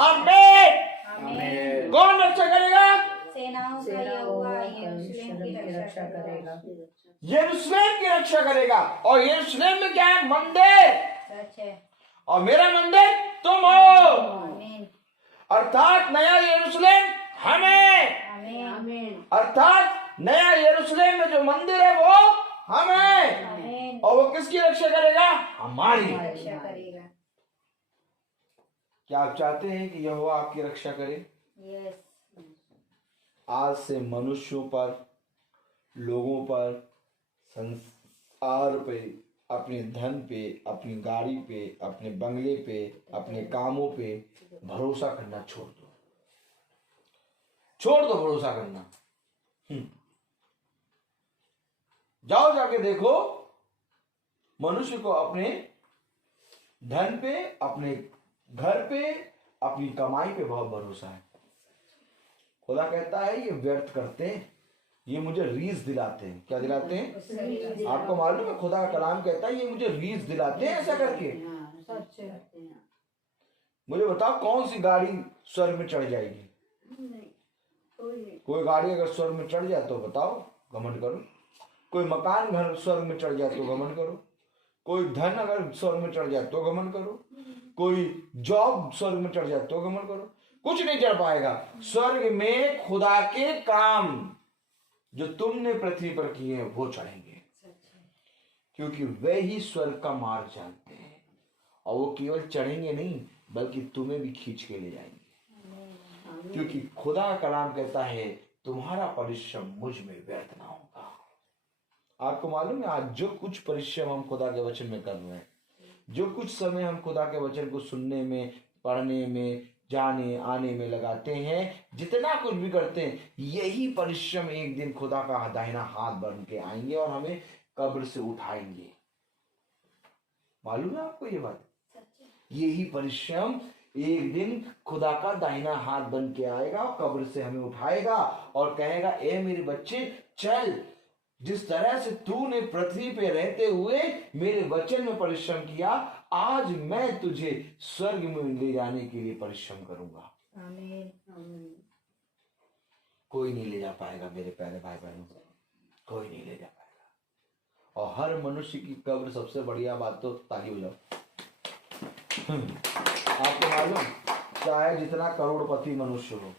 आमीन। आमीन। कौन रक्षा करेगा? सेनाओं का यहोवा यरूशलेम की रक्षा करेगा। यरूशलेम की रक्षा करेगा। और यरूशलेम में क्या है? मंदिर। सच है। और मेरा मंदिर तुम हो, आमीन। अर्थात नया यरूशलेम हमें, आमीन। आमीन। अर्थात नया यरूशलेम में जो मंदिर है वो हमें। आमीन। और वो किसकी रक्षा करेगा? हमारी। रक्षा करेगा। क्या आप चाहते हैं कि यहोवा आपकी रक्षा करे? यस। आज से मनुष्यों पर, लोगों पर, संसार पे, अपने धन पे, अपनी गाड़ी पे, अपने बंगले पे, अपने कामों पे भरोसा करना छोड़ दो। छोड़ दो भरोसा करना। जाओ जाके देखो, मनुष्य को अपने धन पे, अपने घर पे, अपनी कमाई पे बहुत भरोसा है। खुदा कहता है ये व्यर्थ करते हैं, ये मुझे रीस दिलाते हैं। क्या दिलाते हैं? आपको मालूम है खुदा का कलाम कहता है ये मुझे रीस दिलाते हैं ऐसा करके। सच है। मुझे बताओ कौन सी गाड़ी स्वर्ग में चढ़ जाएगी? कोई गाड़ी अगर स्वर्ग में चढ़ जाए तो बताओ, घमंड करो। कोई मकान घर स्वर्ग में चढ़ जाए तो घमंड करो। कोई धन अगर स्वर्ग में चढ़ जाए तो घमंड करो। कोई जॉब स्वर्ग में चढ़ जाए तो घमंड करो। कुछ नहीं चढ़ पाएगा। स्वर्ग में खुदा के काम जो तुमने पृथ्वी पर किए हैं वो चढ़ेंगे, क्योंकि वे ही स्वर्ग का मार्ग जानते हैं। और वो केवल चढ़ेंगे नहीं बल्कि तुम्हें भी खींच के ले जाएंगे, क्योंकि खुदा का कलाम कहता है तुम्हारा परिश्रम मुझ में व्यर्थ ना होगा। आपको मालूम है आज जो कुछ परिश्रम हम खुदा के वचन में कर रहे हैं, जो कुछ समय हम खुदा के वचन को सुनने में, पढ़ने में, जाने आने में लगाते हैं, जितना कुछ भी करते हैं, यही परिश्रम एक दिन खुदा का दाहिना हाथ बन के आएंगे और हमें कब्र से उठाएंगे। मालूम है आपको ये बात? यही परिश्रम एक दिन खुदा का दाहिना हाथ बन के आएगा, कब्र से हमें उठाएगा और कहेगा ए मेरे बच्चे चल, जिस तरह से तूने पृथ्वी पे रहते हुए मेरे वचन में परिश्रम किया, आज मैं तुझे स्वर्ग में ले जाने के लिए परिश्रम करूंगा। कोई नहीं ले जा पाएगा मेरे प्यारे भाई बहनों, कोई नहीं ले जा पाएगा। और हर मनुष्य की कब्र, सबसे बढ़िया बात तो ताली हो जाओ, आपको मालूम, चाहे जितना करोड़पति मनुष्य हो,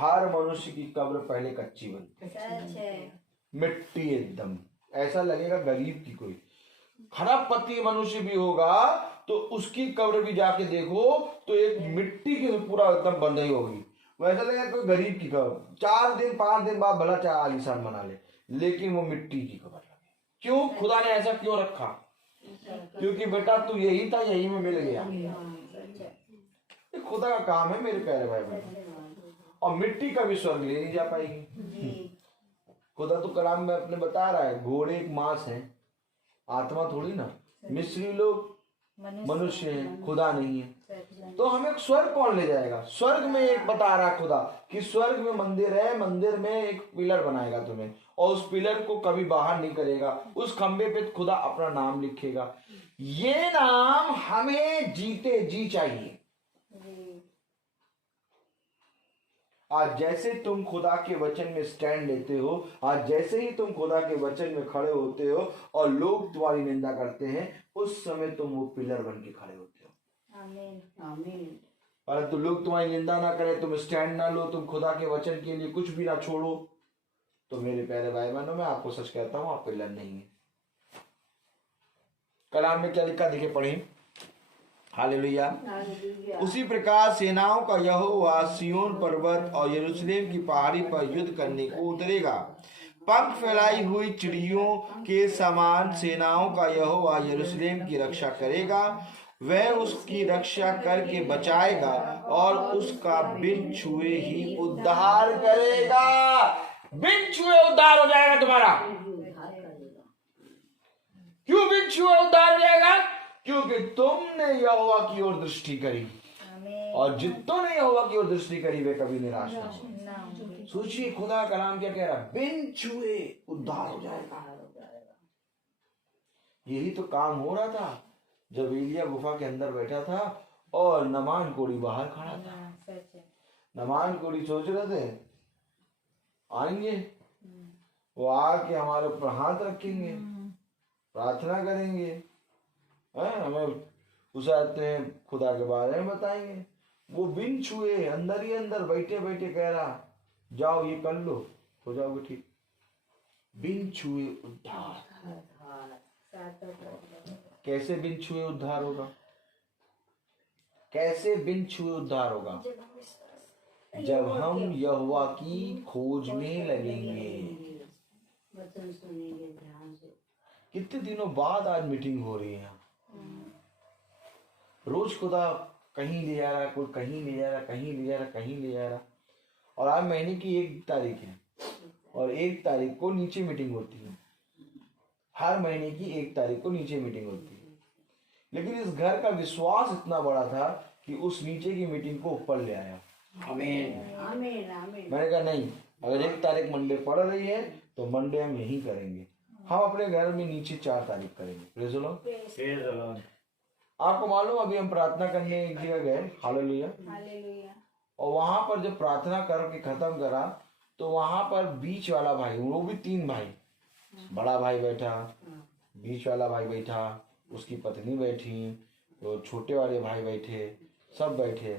हर मनुष्य की कब्र पहले कच्ची बनती है, मिट्टी एकदम, ऐसा लगेगा गरीब की कोई। खरबपति मनुष्य भी होगा तो उसकी कब्र भी जाके देखो तो एक मिट्टी की पूरा एकदम बंधी होगी, वैसा लगेगा कोई गरीब की कब्र। 4 दिन 5 दिन बाद भला चाहे आलीशान बना ले, लेकिन वो मिट्टी की कब्र लगे। क्यों? खुदा ने ऐसा क्यों रखा? क्योंकि बेटा तू यही था, यही में मिल गया। ये खुदा का काम है मेरे प्यारे भाई बहन। और मिट्टी का भी स्वर्ग ले नहीं जा पाएगी। खुदा तो कलाम में अपने बता रहा है, घोड़े एक मांस है, आत्मा थोड़ी ना। मिस्री लोग मनुष्य हैं, खुदा नहीं है। तो हमें स्वर्ग कौन ले जाएगा? स्वर्ग में एक बता रहा खुदा कि स्वर्ग में मंदिर है, मंदिर में एक पिलर बनाएगा तुम्हें, और उस पिलर को कभी बाहर नहीं करेगा। उस खंबे पे खुदा अपना नाम लिखेगा। ये नाम हमें जीते जी चाहिए। आज जैसे तुम खुदा के वचन में स्टैंड लेते हो, आज जैसे ही तुम खुदा के वचन में खड़े होते हो और लोग तुम्हारी निंदा करते हैं, उस समय तुम वो पिलर बन के खड़े होते हो। आमीन। परंतु लोग तुम्हारी निंदा ना करें, तुम स्टैंड ना लो, तुम खुदा के वचन के लिए कुछ भी ना छोड़ो, तो मेरे प्यारे भाई बहनों, मैं आपको सच कहता हूं, आप पिलर नहीं है। कलाम में क्या लिखा दिखे पढ़ें। हालेलुया। उसी प्रकार सेनाओं का यहोवा सिय्योन पर्वत और यरूशलेम की पहाड़ी पर युद्ध करने को उतरेगा। पंख फैलाई हुई चिड़ियों के समान सेनाओं का यहोवा यरूशलेम की रक्षा करेगा। वह उसकी रक्षा करके बचाएगा और उसका बिन छुए ही उद्धार करेगा। बिन छुए उद्धार हो जाएगा तुम्हारा। क्यों बिन छुए उद्धार हो जाएगा? क्योंकि तुमने यहोवा की ओर दृष्टि करी, और जितनों ने यहोवा की ओर दृष्टि करी वे कभी निराश ना हो। सोचिए खुदा का कलाम क्या कह रहा है, बिन छुए उद्धार हो जाएगा। यही तो काम हो रहा था जब एलिया गुफा के अंदर बैठा था और नमान कोड़ी बाहर खड़ा था। नमान कोड़ी सोच रहे थे आएंगे, वो आके हमारे ऊपर हाथ रखेंगे, प्रार्थना करेंगे, हमें उसाते हैं, खुदा के बारे में बताएंगे। वो बिन छुए अंदर ही अंदर बैठे बैठे कह रहा, जाओ ये कर लो, हो जाओगे ठीक। बिन छुए उद्धार। कैसे बिन छुए उद्धार होगा? कैसे बिन छुए उद्धार होगा? जब हम यहोवा की खोज में लगेंगे। वचन सुनेंगे ध्यान से। कितने दिनों बाद आज मीटिंग हो रही है। रोज खुदा कहीं ले जा रहा, कोई कहीं ले जा रहा, कहीं ले जा रहा, कहीं ले जा रहा। और आज महीने की 1 तारीख है और 1 तारीख को नीचे मीटिंग होती है। हर महीने की 1 तारीख को नीचे मीटिंग होती है। लेकिन इस घर का विश्वास इतना बड़ा था कि उस नीचे की मीटिंग को ऊपर ले आया। आमीन आमीन आमीन। मैंने कहा नहीं, अगर 1 तारीख मंडे पड़ रही है तो मंडे हम यही करेंगे। हम अपने घर में नीचे 4 तारीख करेंगे। Praise the Lord. Praise the Lord. आपको मालूम, अभी हम प्रार्थना करने एक जगह गए, हालेलुया, और वहां पर जब प्रार्थना करके खत्म करा तो वहां पर बीच वाला भाई, वो भी 3 भाई, बड़ा भाई बैठा, बीच वाला भाई बैठा, उसकी पत्नी बैठी, तो छोटे वाले भाई बैठे, सब बैठे,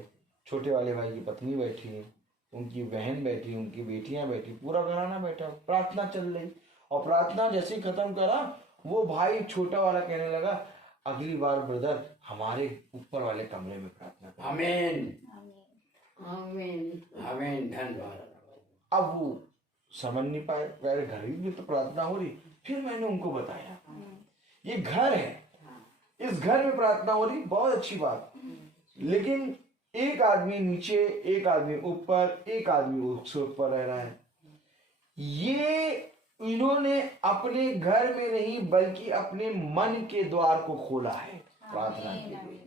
छोटे वाले भाई की पत्नी बैठी, उनकी बहन बैठी, उनकी बेटियां बैठी, पूरा घराना बैठा, प्रार्थना चल रही। और प्रार्थना जैसे ही खत्म करा, वो भाई छोटा वाला कहने लगा, अगली बार ब्रदर हमारे ऊपर वाले कमरे में प्रार्थना करें। आमीन आमीन आमीन। धन्यवाद। अब वो समझ नहीं पाए, मेरे घर में तो प्रार्थना हो रही। फिर मैंने उनको बताया ये घर है, इस घर में प्रार्थना हो रही, बहुत अच्छी बात, लेकिन एक आदमी नीचे, एक आदमी ऊपर, एक आदमी उससे ऊपर रह रहा है। ये इन्होंने अपने घर में नहीं बल्कि अपने मन के द्वार को खोला है प्रार्थना के लिए।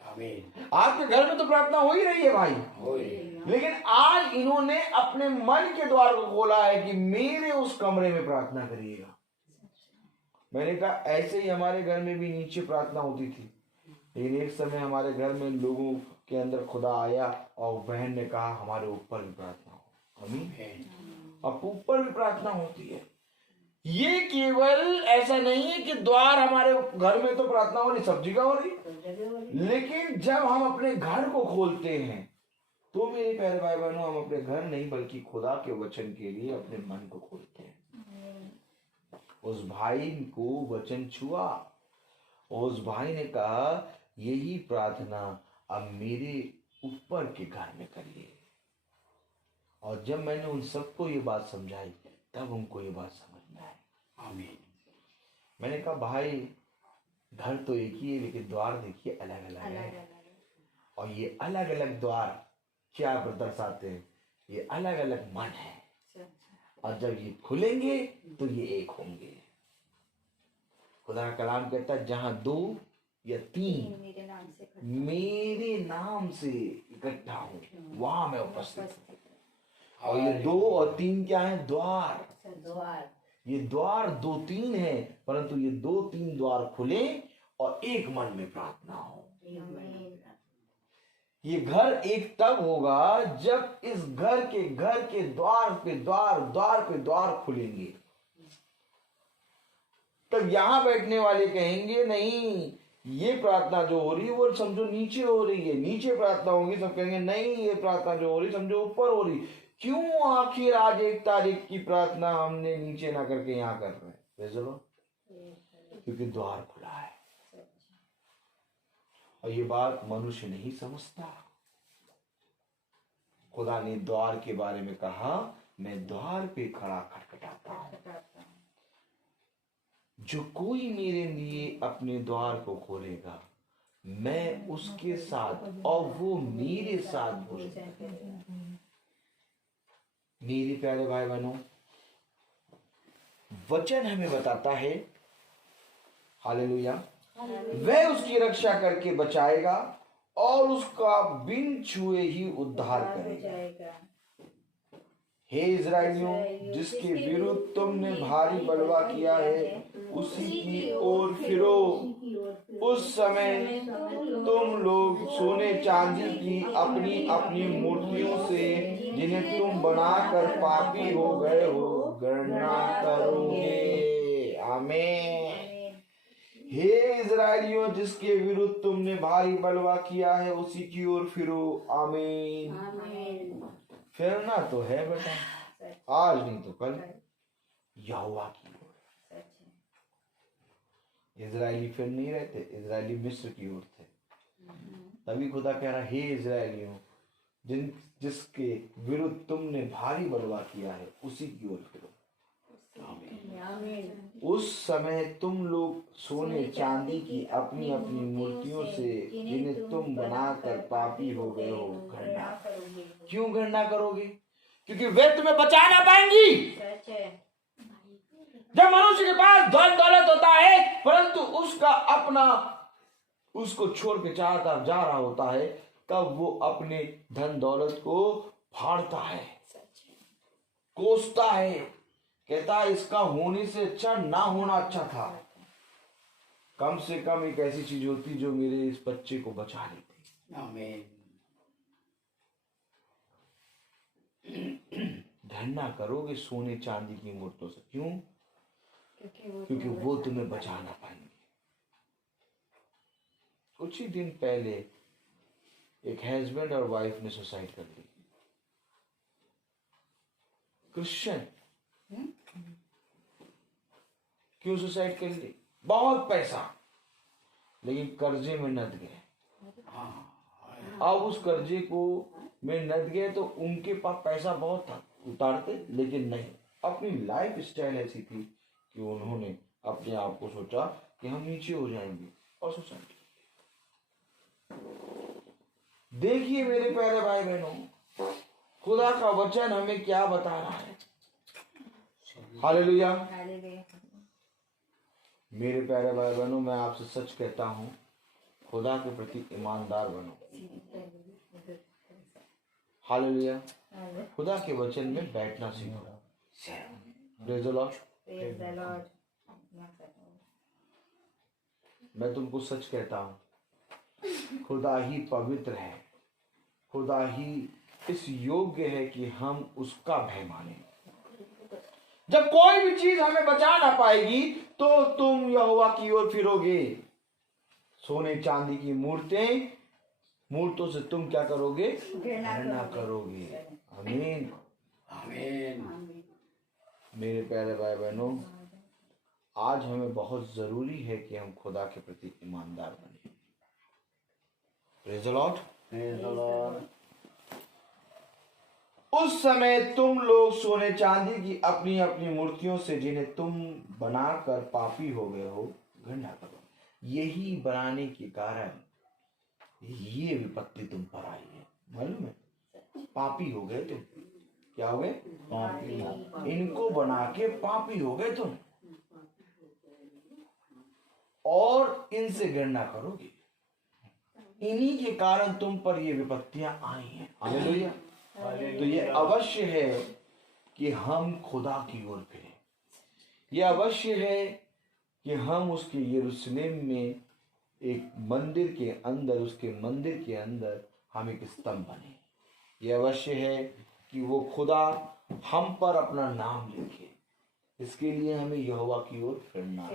आमीन। आपके घर में तो प्रार्थना हो ही रही है भाई, हो रही है। लेकिन आज इन्होंने अपने मन के द्वार को खोला है कि मेरे उस कमरे में प्रार्थना करिएगा। मैंने कहा ऐसे ही हमारे घर में भी नीचे प्रार्थना होती थी, लेकिन एक समय हमारे घर में लोगों के अंदर खुदा आया और बहन ने कहा हमारे ऊपर भी प्रार्थना हो। आमीन। अब ऊपर भी प्रार्थना होती है। ये केवल ऐसा नहीं है कि द्वार हमारे घर में तो प्रार्थना हो रही, सब जगह हो रही, लेकिन जब हम अपने घर को खोलते हैं तो मेरे प्यारे भाई बहनों, हम अपने घर नहीं बल्कि खुदा के वचन के लिए अपने मन को खोलते हैं। उस भाई को वचन छुआ, उस भाई ने कहा यही प्रार्थना अब मेरे ऊपर के घर में करिए। और जब मैंने उन सबको ये बात समझाई तब उनको ये बात समझ में आई। आमीन। मैंने कहा भाई घर तो एक ही है, लेकिन द्वार देखिए अलग अलग है। और ये अलग अलग द्वार क्या दर्शाते हैं? ये अलग अलग मन है, और जब ये खुलेंगे तो ये एक होंगे। खुदा का कलाम कहता है जहां 2 या 3 मेरे नाम से इकट्ठा हो वहां मैं उपस्थित हूँ। और ये 2 और 3 क्या है? द्वार। द्वार। ये द्वार 2-3 है, परंतु ये 2-3 द्वार खुले और एक मन में प्रार्थना हो। ये घर एक तब होगा जब इस घर के द्वार पे द्वार खुलेंगे। तब यहां बैठने वाले कहेंगे नहीं, ये प्रार्थना जो हो रही है वो समझो नीचे हो रही है, नीचे प्रार्थना होगी। सब कहेंगे नहीं, ये प्रार्थना जो हो रही समझो ऊपर हो रही। क्यों आखिर आज 1 तारीख की प्रार्थना हमने नीचे ना करके यहाँ कर रहे हैं? क्योंकि द्वार खुला है। और ये बात मनुष्य नहीं समझता। खुदा ने द्वार के बारे में कहा, मैं द्वार पे खड़ा खटखटाता हूं, जो कोई मेरे लिए अपने द्वार को खोलेगा मैं उसके साथ और वो मेरे साथ भोजन। मेरे प्यारे भाई बहनों, वचन हमें बताता है, हालेलुया, वह उसकी रक्षा करके बचाएगा और उसका बिन छुए ही उद्धार करेगा। हे इज़राइलियों, जिसके विरुद्ध तुमने भारी बलवा किया है उसी की ओर फिरो। उस समय तुम लोग सोने चांदी की अपनी अपनी मूर्तियों से, जिन्हें तुम बनाकर पापी हो गए हो, गणना करोगे। आमीन। हे इज़राइलियों, जिसके विरुद्ध तुमने भारी बलवा किया है उसी की ओर फिरो। आमीन। फिरना तो है बेटा, आज नहीं तो कल यहोवा की ओर। इज़राइली फिर नहीं रहते, इज़राइली मिस्र की ओर थे। तभी खुदा कह रहा, हे इज़राइलियों, जिसके विरुद्ध तुमने भारी बलवा किया है उसी की ओर फिरो। उस समय तुम लोग सोने चांदी की अपनी अपनी मूर्तियों से, जिन्हें तुम बनाकर पापी हो गए हो, गणना करोगे। क्यों गणना करोगे? क्योंकि वे तुम्हें बचा ना पाएंगी। जब मनुष्य के पास धन दौलत होता है, परंतु उसका अपना उसको छोड़ के चारों तरफ जा रहा होता है, तब वो अपने धन दौलत को फाड़ता है, कोसता है, कहता है इसका होने से अच्छा ना होना अच्छा था। कम से कम एक ऐसी चीज होती जो मेरे इस बच्चे को बचा लेती। आमीन। धरना करोगे सोने चांदी की मूर्तों से। क्यों? क्योंकि वो तुम्हें बचा ना पाएंगे। कुछ ही दिन पहले एक हस्बैंड और वाइफ ने सुसाइड कर ली। क्रिश्चियन। क्यों सुसाइड कर ली? बहुत पैसा, लेकिन कर्जे में नद गए। अब उस कर्जे को में नद गए तो उनके पास पैसा बहुत था, उतारते, लेकिन नहीं, अपनी लाइफ स्टाइल ऐसी थी कि उन्होंने अपने आप को सोचा कि हम नीचे हो जाएंगे और सुसाइड। देखिए मेरे प्यारे भाई बहनों, खुदा का वचन हमें क्या बता रहा है। हालेलुया। मेरे प्यारे भाई बहनों, मैं आपसे सच कहता हूं, खुदा के प्रति ईमानदार बनो। हालेलुया। खुदा के वचन में बैठना सीखो। Praise the Lord. मैं तुमको सच कहता हूं, खुदा ही पवित्र है, खुदा ही इस योग्य है कि हम उसका भय माने। जब कोई भी चीज हमें बचा ना पाएगी तो तुम यहोवा की ओर फिरोगे। सोने चांदी की मूर्तों से तुम क्या करोगे? घृणा करोगे। आमीन आमीन। मेरे प्यारे भाई बहनों, आज हमें बहुत जरूरी है कि हम खुदा के प्रति ईमानदार बने। Praise the Lord. Praise the Lord. उस समय तुम लोग सोने चांदी की अपनी अपनी मूर्तियों से जिन्हें तुम बनाकर पापी हो गए हो घृणा करो। यही बनाने के कारण ये विपत्ति तुम पर आई है। मालूम है, पापी हो गए तुम। क्या हो गए? पापी। इनको बना के पापी हो गए तुम और इनसे घृणा करोगे। इन्हीं के कारण तुम पर ये विपत्तियां आई हैं। हालेलुया। तो ये अवश्य है कि हम खुदा की ओर फिरें। ये अवश्य है कि हम उसके यरूशलेम में एक मंदिर के अंदर, उसके मंदिर के अंदर हम एक स्तंभ बने। ये अवश्य है कि वो खुदा हम पर अपना नाम लिखे। इसके लिए हमें यहोवा की ओर फिरना,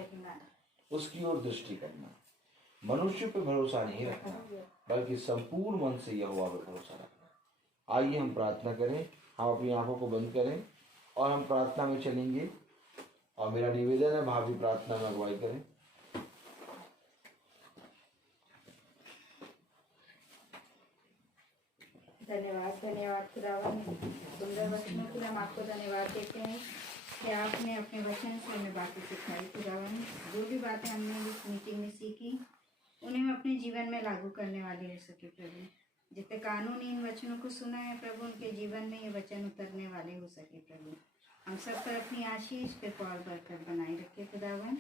उसकी ओर दृष्टि करना, मनुष्य पे भरोसा नहीं रखना, बल्कि संपूर्ण मन से यहोवा पे भरोसा रखना। आइए हम प्रार्थना करें। हम अपनी आंखों को बंद करें और हम प्रार्थना में चलेंगे। और मेरा निवेदन है, भावी प्रार्थना में अगुवाई करें। धन्यवाद खुदावन, सुंदर वचनों के लिए हम आपको धन्यवाद देते हैं कि आपने अपने वचन से हमें बातें सिखाई। खुदावन, जो भी बातें हमने इस मीटिंग में सीखी उन्हें हम अपने जीवन में लागू करने वाले हो सके प्रभु। जितने कानून इन वचनों को सुना है प्रभु, उनके जीवन में ये वचन उतरने वाले हो सके प्रभु। हम सब पर अपनी आशीष पे और बरकत बनाए रखे खुदावन।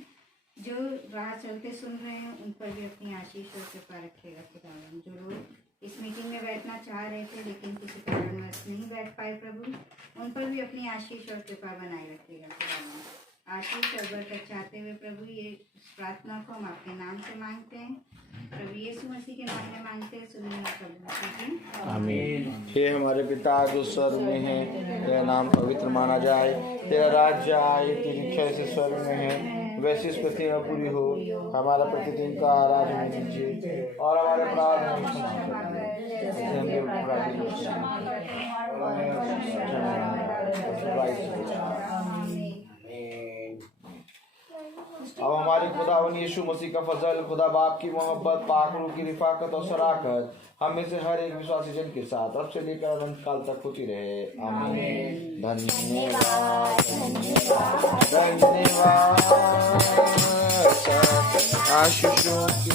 जो राह चलते सुन रहे हैं उन पर भी अपनी आशीष और कृपा रखेगा खुदावन। जो लोग इस मीटिंग में बैठना चाह रहे थे लेकिन किसी कारणवश नहीं बैठ पाए प्रभु, उन पर भी अपनी आशीष और कृपा बनाए रखेगा खुदावन। आशीष और बरकत चाहते हुए प्रभु ये प्रार्थना को हम आपके नाम से मांगते हैं, प्रभु यीशु मसीह के नाम में मांगते हैं। सुनिए प्रभु। आमीन। हे हमारे पिता जो स्वर्ग में है, तेरा नाम पवित्र माना जाए, तेरा राज्य आए, तेरी इच्छा जैसे स्वर्ग में है वैसे इस पृथ्वी में पूरी हो। हमारा प्रतिदिन का आहार हमें दीजिए और हमारे अपराध अब हमारे खुदावन यीशु मसीह का फजल, खुदा बाप की मोहब्बत, पाक रूह की रिफाकत और शराकत हम में से हर एक विश्वासी जन के साथ अब से लेकर अनंत काल तक होती रहे। आमीन। धन्यवाद धन्यवाद। आशीषों की